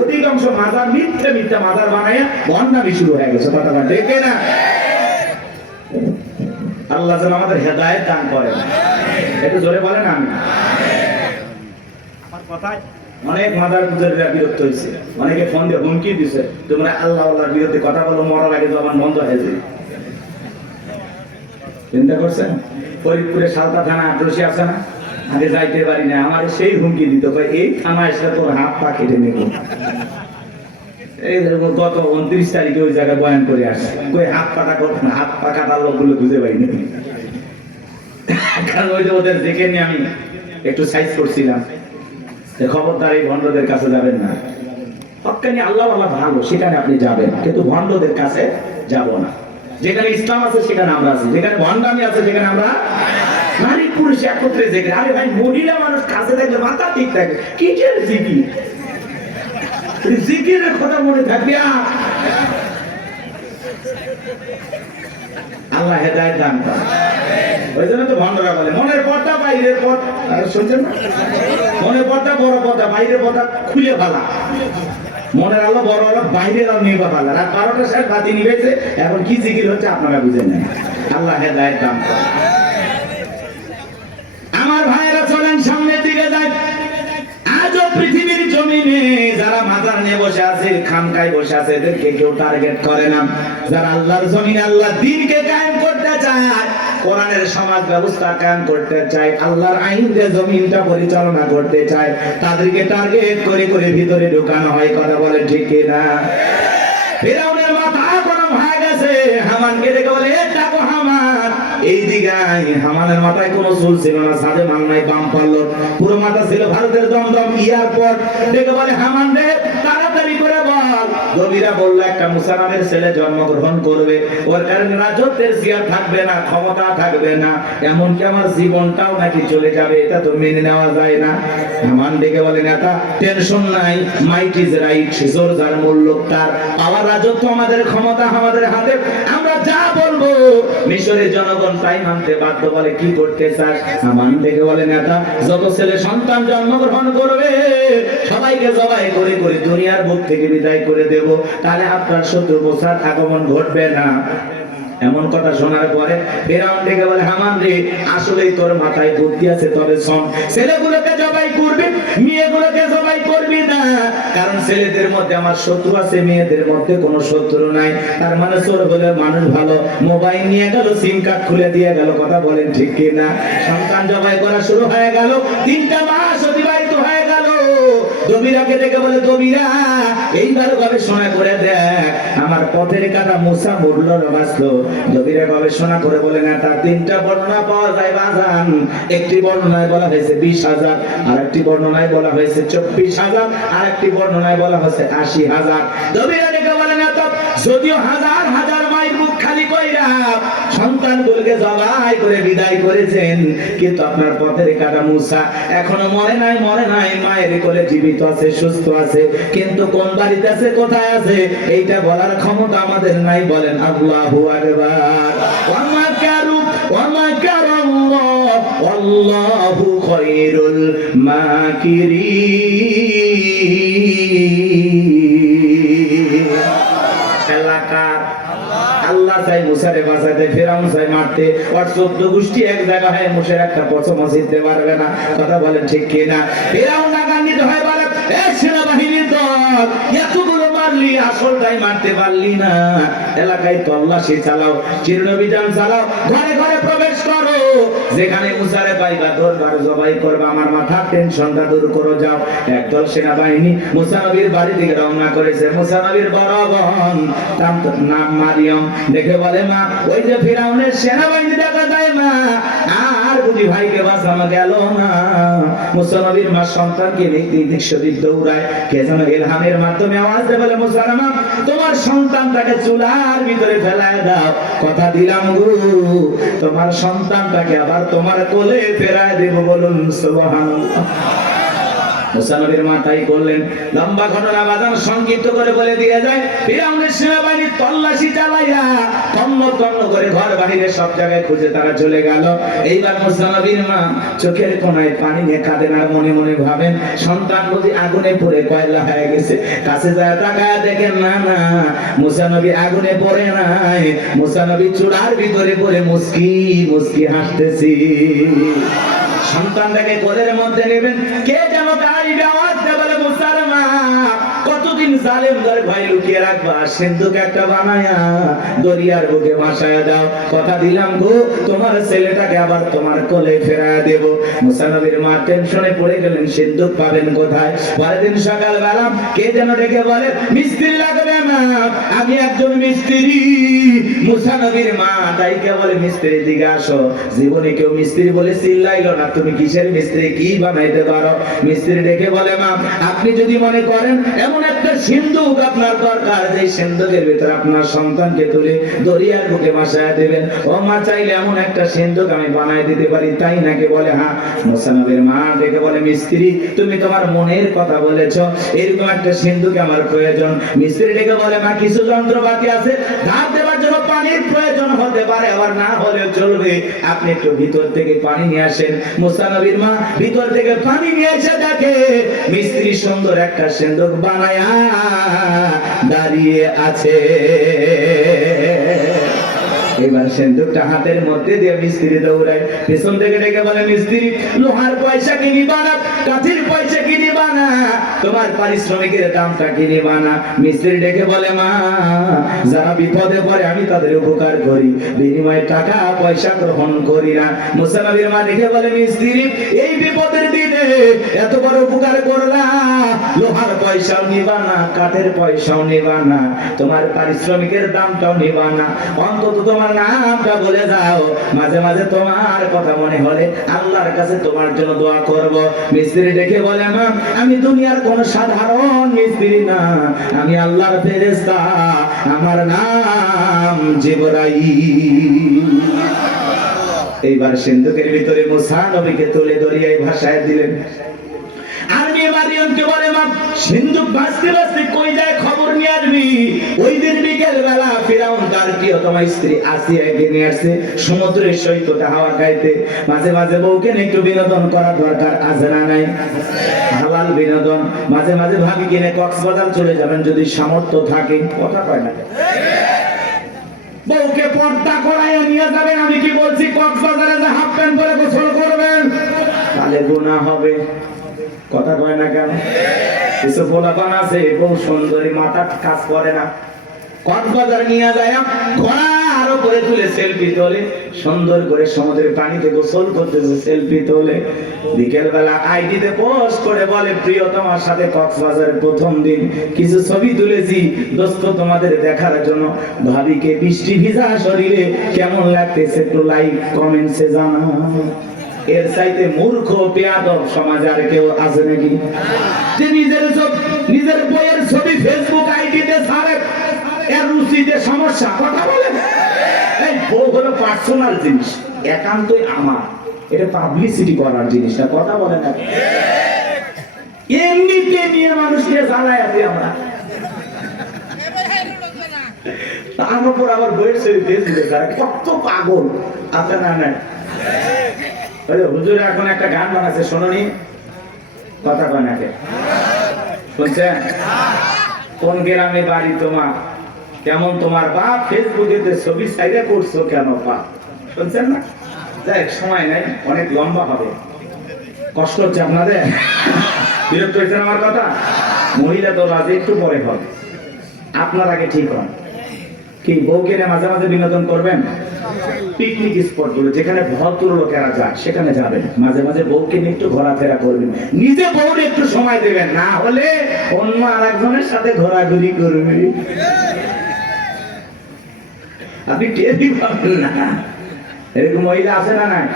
অধিকাংশ মাজার মিথ্যে মিথ্যে মাজার বানায় ভণ্ডামি শুরু হয়ে গেছে, কথা দেখে না। আল্লাহ যেন আমাদের হেদায়েত দান করেন, একটু জোরে বলেন আমিন। আমার কথায় অনেক মাদার পূজারীরা বিরক্ত হয়েছে, অনেকে ফোন দিয়ে হুমকি দিছে, তোমরা আল্লাহ আল্লাহর বিরুদ্ধে কথা বলো, মরার আগে জবান বন্ধ হয়ে যায়। চিন্তা করছেন? ফরিদপুরে সালতা থানা আটরশি আছে না, আগে যাইতে পারি না, আমার সেই হুমকি দিত, এই থানা এসে তোর হাত পা কেটে নেব। এই গত 29 তারিখে ওই জায়গায় বয়ান করে আসছে, কই হাত পাটা করতো না, হাত পা কাটার লোকগুলো খুঁজে পাইনি। কারণ ওই যে ওদের দেখে নিয়ে আমি একটু সাইজ করছিলাম, খবরদার এই ভণ্ডদের কাছে যাবেন না। হক্কানি আল্লাহ আল্লাহ ভালো, সেখানে আপনি যাবেন, কিন্তু ভণ্ডদের কাছে যাব না। যেখানে ইসলাম আছে সেখানে আমরা আছি, যেখানে ভণ্ডামি আছে সেখানে আমরা নারী পুরুষ একত্রে যেখানে। আরে ভাই, মহিলা মানুষ কাছে থাকলে মাথা ঠিক থাকে, কিসের জিকির? জিকিরের কথা মনে থাকবে। আল্লাহ হেদায়েত দান করেন। ওই জন্য তো ভণ্ডরা বলে মনের পর্দা বাইরের পর্দা, শুনছেন না? মনের পর্দা বড় পর্দা, বাইরের পর্দা খুলে ফেলা। মনের আলো বড় হলো, বাইরের আলো নিয়ে ফেলা। রাত 12টা সাথে বাতি নিবেছে, এখন কি জিকির হচ্ছে আপনারা বুঝেন না। আল্লাহ হেদায়েত দান করেন। আমার ভাইরা চলেন সামনের দিকে যাই। আজও পৃথিবীর জমিনে যারা মাজার নিয়ে বসে আছে, খামকায় বসে আছে, এদেরকে কেউ টার্গেট করে না। যারা আল্লাহর জমিনে আল্লাহর দ্বীনকে কায়েম করতে চায়, কোরআনের সমাজ ব্যবস্থা কায়েম করতে চায়, আল্লাহর আইন দিয়ে জমিনটা পরিচালনা করতে চায়, তাদেরকে টার্গেট করে করে ভিতরে ঢোকানো হয়। কথা বলে ঠিক কিনা? ফিরাউনের মাথা গরম হয়ে গেছে, হামানকে দেখে বলে, এ ডাকো নাই। হামানের মাথায় কোনো চুল ছিল না, সাদে মাল নাই, বাম পারলো, পুরো মাথা ছিল ভারতের দমদম এয়ারপোর্ট। দেখে বলে হামান রে তাড়াতাড়ি করে বল। দবিরা বলল একটা মুসা নামের ছেলে জন্মগ্রহণ করবে, ওর কারণে রাজত্বের জিয়া থাকবে না, ক্ষমতা থাকবে না, এমনকি আমার জীবনটাও নাকি চলে যাবে, এটা তো মেনে নেওয়া যায় না। হামান ডেকে বলে নেতা টেনশন নাই, মাইট ইজ রাইট, জোর যার মূল্য তার, পাওয়ার রাজত্ব আমাদের, ক্ষমতা আমাদের হাতে, আমরা যা বলবো মিশরের জনগণ তাই মানতে বাধ্য। বলে কি করতে চাস? হামান ডেকে বলে নেতা যত ছেলে সন্তান জন্মগ্রহণ করবে সবাইকে জবাই করে করে দুনিয়ার বুক থেকে বিদায় করে দেব, তাহলে আপনার শত্রু মুসার আগমন ঘটবে না। এমন কথা শোনার পরে ফেরাউন ডেকে বলে হামান রে আসলেই তোর মাথায় বুদ্ধি আছে, তবে শোন, ছেলেগুলোকে জবাই করবি, মেয়েগুলোকে জবাই করবি না, কারণ ছেলেদের মধ্যে আমার শত্রু আছে, মেয়েদের মধ্যে কোনো শত্রু নাই। তার মানে চোর বলে মানুষ ভালো, মোবাইল নিয়ে গেল, সিম কার্ড খুলে দিয়ে গেল, কথা বলেন ঠিক কিনা? সন্তান জবাই করা শুরু হয়ে গেল, 3টা মাস অতিবাহিত হয়ে গেল। দবিরাকে দেখে বলে দবিরা এইবার গবেষণা করে দেখ আমার পথের কাটা মুসা মরলো না বাঁচলো। দবিরা গবেষণা করে বলে না, তার 3টা বর্ণনা পাওয়া যায় বাজান। একটি বর্ণনায় বলা হয়েছে 20,000, আর একটি বর্ণনায় বলা হয়েছে 24,000, আর একটি বর্ণনায় বলা হয়েছে 80,000। দবিরা দেখে বলে না, তো যদিও হাজার হাজার মায়ের মুখ খালি কইরা সন্তানগুলোকে জবাই করে বিদায় করেছেন, কিন্তু আপনার পথের কাটা মুসা এখনো মরে নাই, মরে নাই, মায়ের কোলে জীবিত আছে, সুস্থ আছে, কিন্তু কোন বাড়িতে আছে, কোথায় আছে, এইটা বলার ক্ষমতা আমাদের নাই। বলেন আল্লাহু আকবার। ওয়া মাকারু ওয়া মাকারাল্লাহ ওয়াল্লাহু খায়রুল মাকিরিন। এলাকার আল্লাহ চাই মুসারে বাঁচাতে, ফেরাউন চাই মারতে, আর 14 গোষ্ঠী এক জায়গা হয় মুসের একটা পছন্দ জিততে পারবে না, কথা বলেন ঠিক কিনা? ফেরাউন রাগান্বিত হয় বলে এ সেনাবাহিনীর দল, এতগুলো মারলি আসলটাই মারতে পারলি না, এলাকায় তল্লাশি চালাও, চিরনবিধান চালাও, ঘরে ঘরে প্রবেশ করো, যেখানে মুসারে পাইবা দরবার জবাই করবা, আমার মাথার টেনশনটা দূর করো যাও। একদল সেনাবাহিনী মুসা নবীর বাড়ি দিকে রওনা করেছে। মুসা নবীর বড় বোন নাম মারিয়ম দেখে বলে মা ওই যে ফিরাউনের সেনাবাহিনী দেখা যায় মা, আর বুঝি ভাইকে বাঁচানো গেল না। মুসা নবীর মা সন্তানকে নিয়ে দৃশ্য দিক দৌড়ায়, কে যেন ইলহামের মাধ্যমে আওয়াজ দেয়, বলে মুসা মা তোমার সন্তানটাকে চুলার ভিতরে ফেলায় দাও, কথা দিলাম গো তোমার সন্তানটাকে আবার তোমার কোলে ফেরায় দেব, বলুন সুবহানাল্লাহ। মুসা নবীর মা তাই করলেন। লম্বা ঘটনা বাজান সংক্ষিপ্ত করে বলে দিয়ে যায়, ফিরাউনের সেনাবাহিনী তল্লাশি চালাইয়া তন্ন তন্ন করে ঘর বাহিরে সব জায়গায় খুঁজে তারা চলে গেল। এইবার মুসা নবীর মা চোখের কোনায় পানি নিয়ে কাঁদেন আর মনে মনে ভাবেন সন্তান বুঝি আগুনে পড়ে কয়লা হয়ে গেছে। কাছে যায় তাকায় দেখেন না না, মুসা নবী আগুনে পড়ে নাই, মুসা নবী চুলার ভিতরে পড়ে মুস্কি মুস্কি হাসতেছি। সন্তানটাকে কোলের মধ্যে নেবেন, কে যেন তাই আওয়াজ দেয়, বলে মুসার মা কতদিন জালেম ধরে ভয় লুকিয়ে রাখবা, সিন্ধুক একটা বানায়া দরিয়ার বুকে ভাসায় দাও, কথা দিলাম গো তোমার ছেলেটাকে আবার তোমার কোলে ফেরায় দেব। মুসা নবীর মা টেনশনে পড়ে গেলেন, সিন্ধুক পাবেন কোথায়? পরের দিন সকালবেলা কে যেন ডেকে বলে মিস্ত্রি লাগবে না, আমি একজন মিস্ত্রি। মুসা নবীর মা তাইকে বলে মিস্ত্রি দিকে আসো। জীবনে কেউ মিস্ত্রি বলে চিল্লাইলো না, তুমি কিসের মিস্ত্রি, কি বানাইতে পারো? মিস্ত্রি ডেকে বলে মা আপনি যদি মনে করেন এমন একটা সিন্ধুক আপনার দরকার, যে সিন্ধুকের ভিতরে আপনার সন্তানকে তুলে দরিয়ার বুকে ভাসায় দেবেন, ও মা চাইলে এমন একটা সিন্ধুক আমি বানাই দিতে পারি, তাই নাকি? বলে হ্যাঁ। মুসা নবীর মা ডেকে বলে মিস্ত্রি তুমি তোমার মনের কথা বলেছো, এরকম একটা সিন্ধুক আমার প্রয়োজন। মিস্ত্রি ডেকে বলে মা কিছু যন্ত্রপাতি আছে, ধার দেওয়ার জন্য পানির প্রয়োজন হতে পারে, আবার না হলেও চলবে, আপনি একটু ভিতর থেকে পানি নিয়ে আসেন। মুসা নবীর মা ভিতর থেকে পানি নিয়ে এসে দেখে মিস্ত্রি সুন্দর একটা সিন্ধুক বানায়া দাঁড়িয়ে আছে। এবার সিন্ধুকটা হাতের মধ্যে দিয়ে মিস্ত্রি দৌড়ায়, পেছন থেকে ডেকে বলে মিস্ত্রি লোহার পয়সা কিনি বানা, কাঠির পয়সা কিনি বানা, না, তোমার পারিশ্রমিকের দামটা কি নেবা না? মিস্ত্রি ডেকে বলে, মা, যারা বিপদে পড়ে আমি তাদের উপকার করি, বিনিময়ে টাকা পয়সা গ্রহণ করি না। মুসা নবীর মা ডেকে বলে, মিস্ত্রি, এই বিপদের দিনে এত বড় উপকার করলা, লোহার পয়সাও নিবা না, কাঠের পয়সাও নিবা না, তোমার পারিশ্রমিকের দামটাও নিবা না, অন্তত তোমার নামটা বলে যাও, মাঝে মাঝে তোমার কথা মনে হলে আল্লাহর কাছে তোমার জন্য দোয়া করব। মিস্ত্রি ডেকে বলে, মা, আমি দুনিয়ার কোন সাধারণ মিস্ত্রি না, আমি আল্লাহর ফেরেশতা, আমার নাম জিবরাইল। এইবার সিন্ধুকের ভিতরে মুসা নবীকে তুলে দরিয়ায় ভাসায় দিলেন। আর মেয়ে মারিয়ামকে বলে, মা, সিন্ধুক ভাসতে ভাসতে কই যায় খবর নিয়ে আসবি। ওই দিন বিকেল বেলা ফিরাউন তার প্রিয়তমা স্ত্রী আসিয়াকে নিয়ে আসছে সমুদ্রের সৈকতে হাওয়া খাইতে। মাঝে মাঝে বউকে একটু বিনোদন করা দরকার, আছে না নাই? হালাল বিনোদন। মাঝে মাঝে ভাবি কিনে কক্সবাজার চলে যাবেন যদি সামর্থ্য থাকে, কথা কয় না? বউকে পর্দা করায় নিয়ে যাবেন। আমি কি বলছি, কক্সবাজারে যে হাফ প্যান্ট পরে গোসল করবেন, তাহলে গুনাহ হবে, কথা কয় না কেন? কিছু পোলাপান আছে বউ সুন্দরী, মাথা কাজ করে না, কক্সবাজার নিয়ে যায় ঘোড়ার উপরে তুলে সেলফি তোলে, সুন্দর করে সমুদ্রের পানিতে গোসল করতেছে, সেলফি তোলে। বিকেল বেলা আইডিতে পোস্ট করে বলে, প্রিয়তমার সাথে কক্সবাজারের প্রথম দিন কিছু ছবি তুলেছি দোস্ত তোমাদের দেখার জন্য, ভাবিকে বৃষ্টি ভিজা শরীরে কেমন লাগতেছে একটু লাইক কমেন্টসে জানাও। এর চাইতে মূর্খ বেয়াদব সমাজ আর কেউ আছে নাকি? যে নিজের বইয়ের ছবি ফেসবুক আইডিতে ছাড়ে, এর রুচিতে সমস্যা, কথা বলে। এই বউ হলো পার্সোনাল জিনিস, একান্তই আমার, এটা পাবলিসিটি করার জিনিস না, কথা বলে না। এমনিতে নিয়ে মানুষকে জ্বালায় আছি আমরা, তার উপর আবার বইয়ের ছবি ফেসবুকে ছাড়ে, কত পাগল আছে না? না হুজুর এখন একটা গান বানাচ্ছে, শোনি, কথা কয় না কে? শুনছেন? কোন গ্রামে বাড়ি তোমার, কেমন তোমার বাপ, ফেসবুকে ছবি সাইডে করছো কেন বাপ? শুনছেন না? যাই সময় নাই, অনেক লম্বা হবে, কষ্ট হচ্ছে আপনাদের, বিরক্ত হয়েছেন আমার কথা? মহিলা দল আজ একটু পরে হবে, আপনার আগে ঠিক হন। কি বউকে মাঝে মাঝে বিনোদন করবেন? পিকনিক স্পট গুলো যেখানে ভদ্র লোকেরা যায় সেখানে যাবেন, মাঝে মাঝে বউকে নিয়ে একটু ঘোরাফেরা করবেন, নিজে বউরে একটু সময় দেবেন, না হলে অন্য আরেকজনের সাথে ঘোরাঘুরি করবে, আপনি টেরই পাবেন না। এরকম মহিলা আছে না? নাই?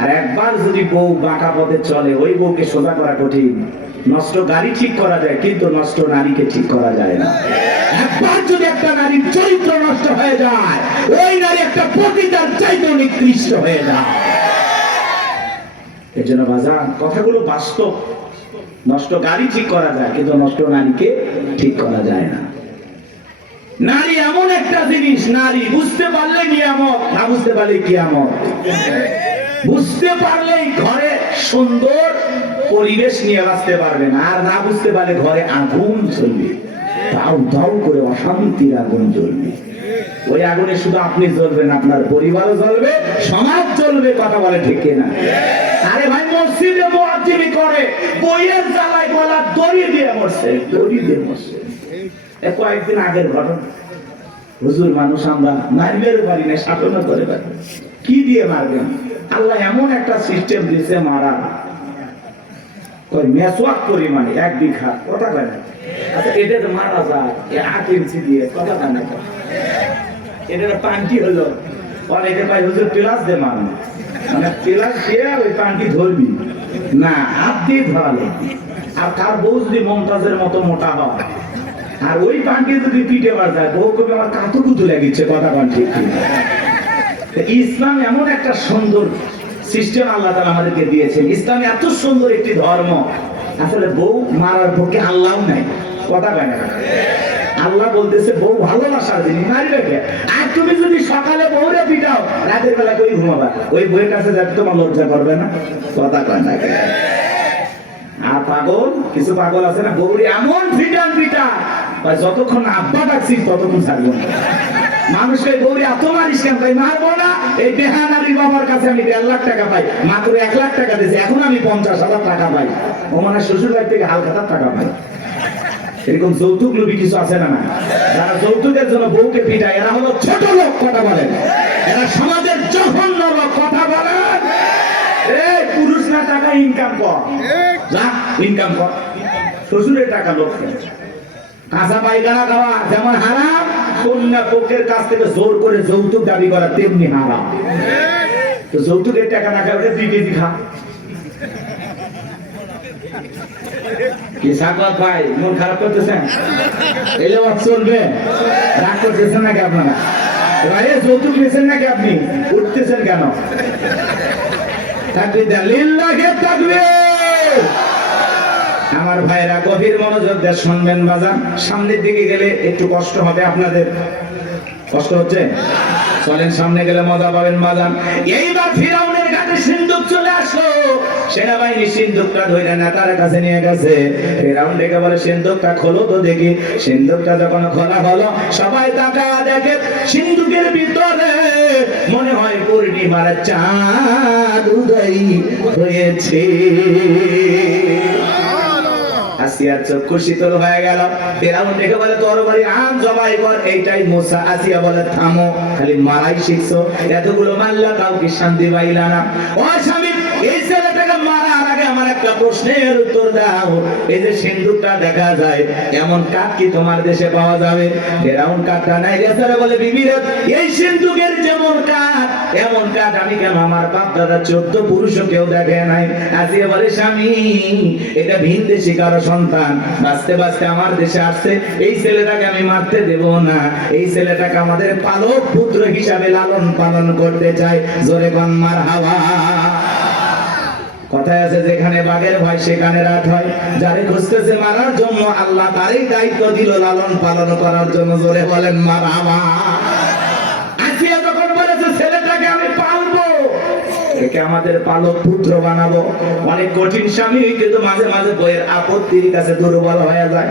আর একবার যদি বউ বাঁকা পথে চলে, ওই বউকে সোজা করা কঠিন। নষ্ট গাড়ি ঠিক করা যায়, কিন্তু নষ্ট নারীকে ঠিক করা যায় না। একবার যদি একটা নারীর চরিত্র নষ্ট হয়ে যায়, ওই নারী একটা পতিতার চাইতেও নিকৃষ্ট হয়ে যায়। এর জন্য বাজার কথাগুলো বাস্তব। নষ্ট গাড়ি ঠিক করা যায়, কিন্তু নষ্ট নারীকে ঠিক করা যায় না। নারী এমন একটা জিনিস, নারী বুঝতে পারলে নিয়ামত, না বুঝতে পারলে কিয়ামত। বুঝতে পারলেই ঘরে সুন্দর পরিবেশ নিয়ে বাঁচতে পারবেন, আর না বুঝতে পারলে ঘরে আগুন জ্বলবে, দাউ দাউ করে অশান্তির আগুন জ্বলবে। ওই আগুনে শুধু আপনি জ্বলবেন, আপনার পরিবারও জ্বলবে, সমাজ জ্বলবে, কথা বলে ঠিক না? আরে ভাই, মসজিদে মুয়াজ্জিনি করে বইয়ের জ্বালায় গলা দড়ি দিয়ে মরছে, দড়ি দিয়ে মরছে। কয়েকদিন আগের ঘটনা, হুজুর মানুষ আমরা মারবের পারি না, শাসনও করে পারি, কি দিয়ে মারবেন? আল্লাহ এমন একটা সিস্টেম দিয়েছে মারা, ওই মেসওয়াক পরিমাণে 1 বিঘা, কথা কয় না? আচ্ছা, এটা তো মারা যায় 8 ইঞ্চি দিয়ে, কথা কয় না? এটা পান্টি হলো, অনেকে পাই হুজুর প্লাস দিয়ে মারো, মানে প্লাস দিয়ে ওই পান্টি ধরবি না, হাত দিয়ে ধরালে। আর তার বউ যদি মমতাজের মতো মোটা হয়, আর ওই পান্টি যদি পিঠে মার যায়, বউ কবি আমার কাতুকুতু লেগেছে, কথা কন ঠিক? ইসলাম এমন একটা সুন্দর সিস্টেম আল্লাহ তাআলা আমাদেরকে দিয়েছেন। ইসলাম এত সুন্দর একটি ধর্ম, আসলে বউ মারার পক্ষে আল্লাহ নাই, কথা কয় না? আল্লাহ বলতেছে বউ ভালোবাসার জিনিস, মারবে। আর তুমি যদি সকালে বউরে পিটাও, রাতের বেলা কই ঘুমাবা? ওই বউয়ের কাছে যাতে তোমার লজ্জা করবে না, কথা কয় না? আর পাগল, কিছু পাগল আছে না, বউরে এমন পিটান, যতক্ষণ আব্বা ডাকছিস ততক্ষণ ছাড়বো না, মানুষকে গৌরী এত মারিস কেন? ভাই মারবো না, এই বেহানারি বাবার কাছে আমি 1.5 লাখ টাকা পাই, মাত্র 1 লাখ টাকা দিয়েছে, এখন আমি 50,000 টাকা পাই। ও মানে শ্বশুর বাড়ি থেকে হালখাতার টাকা পাই। এরকম যৌতুক লোভী কিছু আছে না? না, যারা যৌতুকের জন্য বউকে পিটায় এরা হলো ছোট লোক। কথা বলেন, এরা সমাজের জঘন্য লোক। কথা বলেন, এই পুরুষ না টাকা ইনকাম কর, যা ইনকাম কর, শ্বশুরের টাকা লোক। কাঁচা পায়খানা খাওয়া যেমন হারাম, কন্যা পক্ষের কাছ থেকে জোর করে যৌতুক দাবি করা তেমনি হারাম। তো যৌতুকের টাকা না খাওয়া 2 কেজি খা। কি সাকত ভাই, মন খারাপ করতেছেন? এই লোক চলবে? রাগ করতেছেন নাকি আপনারা? ভাই যৌতুক নিয়েছেন নাকি আপনি? উঠতেছেন কেন? তাকবীর দেন, লিল্লাহি তাকবীর। আমার ভাইরা গভীর মনোযোগ দিয়ে শুনবেন বাজান। সামনের দিকে গেলে একটু কষ্ট হবে আপনাদের। কষ্ট হচ্ছে? চলেন সামনে গেলে মজা পাবেন বাজান। এইবার ফিরাউনের কাছে সিন্ধুক চলে আসলো। সেনাবাহিনী সিন্ধুকটা ধরে নেতার কাছে নিয়ে গেছে। ফিরাউন ডেকে বলে, সিন্ধুকটা খোলো তো দেখি। সিন্ধুকটা যখন খোলা হলো, সবাই তাকায়া দেখে সিন্ধুকের ভিতরে মনে হয় পূর্ণিমার চাঁদ উদয় হয়েছে। আসিয়ার চক্ষু শীতল হয়ে গেল। ফিরাউন দেখে বলে, তরবারি আন, জবাই কর। এইটাই মুসা। আসিয়া বলে, থামো, খালি মারাই শিখছো, এতগুলো মারলা তাও কি শান্তি পাইলা না? ও স্বামী, এই ছেলেটাকে মারার আগে আমার একটা প্রশ্নের উত্তর দাও। এই যে সিন্ধুকটা দেখা যায়, এমন কাঠ কি তোমার দেশে পাওয়া যাবে? ফিরাউন কাঠটা নাই গেছে, বলে, বিবিরা, এই সিন্ধুকের যেমন কাঠ এমন কাঠ আমি কেন আমার বাপ দাদা 14 পুরুষও কেউ দেখে নাই। আসিয়া বলে, স্বামী, এটা ভিন দেশি কারো সন্তান, বাঁচতে বাঁচতে আমার দেশে আসছে। এই ছেলেটাকে আমি মারতে দেব না। এই ছেলেটাকে আমাদের পালক পুত্র হিসাবে লালন পালন করতে চাই। জোরে কোন মারহাবা। কথায় আছে, যেখানে বাঘের ভয় সেখানে রাত হয়। যারে খুঁজতেছে মারার জন্য আল্লাহ তারই দায়িত্ব দিল লালন পালন করার জন্য। জোরে বলেন মারহাবা। আসিয়া যখন বলেছে, ছেলেটাকে আমি পালবো, একে আমাদের পালক পুত্র বানাবো। অনেক কঠিন স্বামী, কিন্তু মাঝে মাঝে বইয়ের আপত্তির কাছে দুর্বল হয়ে যায়।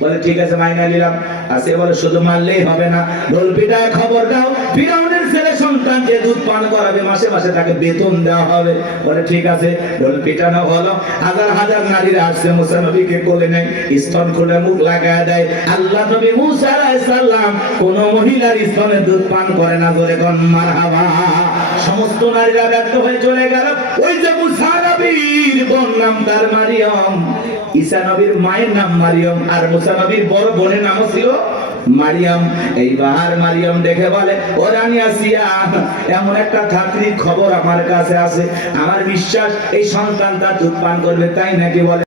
বলে, ঠিক আছে, মাইনা নিলাম। আসিয়া বলে, শুধু মারলেই হবে না, ঢোল পিটায় খবর দাও, ফিরাউনের ছেলে সন্তান যে দুধ পান করাবে মাসে মাসে তাকে বেতন দেওয়া হবে। বলে, ঠিক আছে। ঢোল পিটানো হলো। হাজার হাজার নারীরা আসছে, মুসা নবীকে কোলে নেয়, স্তন খুলে মুখ লাগায় দেয়। আল্লাহ নবী মুসা আলাইহিস সালাম কোন মহিলার স্তনে দুধ পান করে না। বলে কোন মারহাবা। সমস্ত নারীরা ব্যর্থ হয়ে চলে গেল। ওই যে মুসা নবীর বোন নাম তার মারিয়াম, ঈসা নবীর মায়ের নাম মারিয়াম, আর মুসা নবীর বড় বোনের নাম ছিল মারিয়াম। এইবার মারিয়াম দেখে বলে, ও রানী আসিয়া, এমন একটা খাতির খবর আমার কাছে আছে। আমার বিশ্বাস এই সন্তানটা দুধ পান করবে, তাই নাকি? বলে,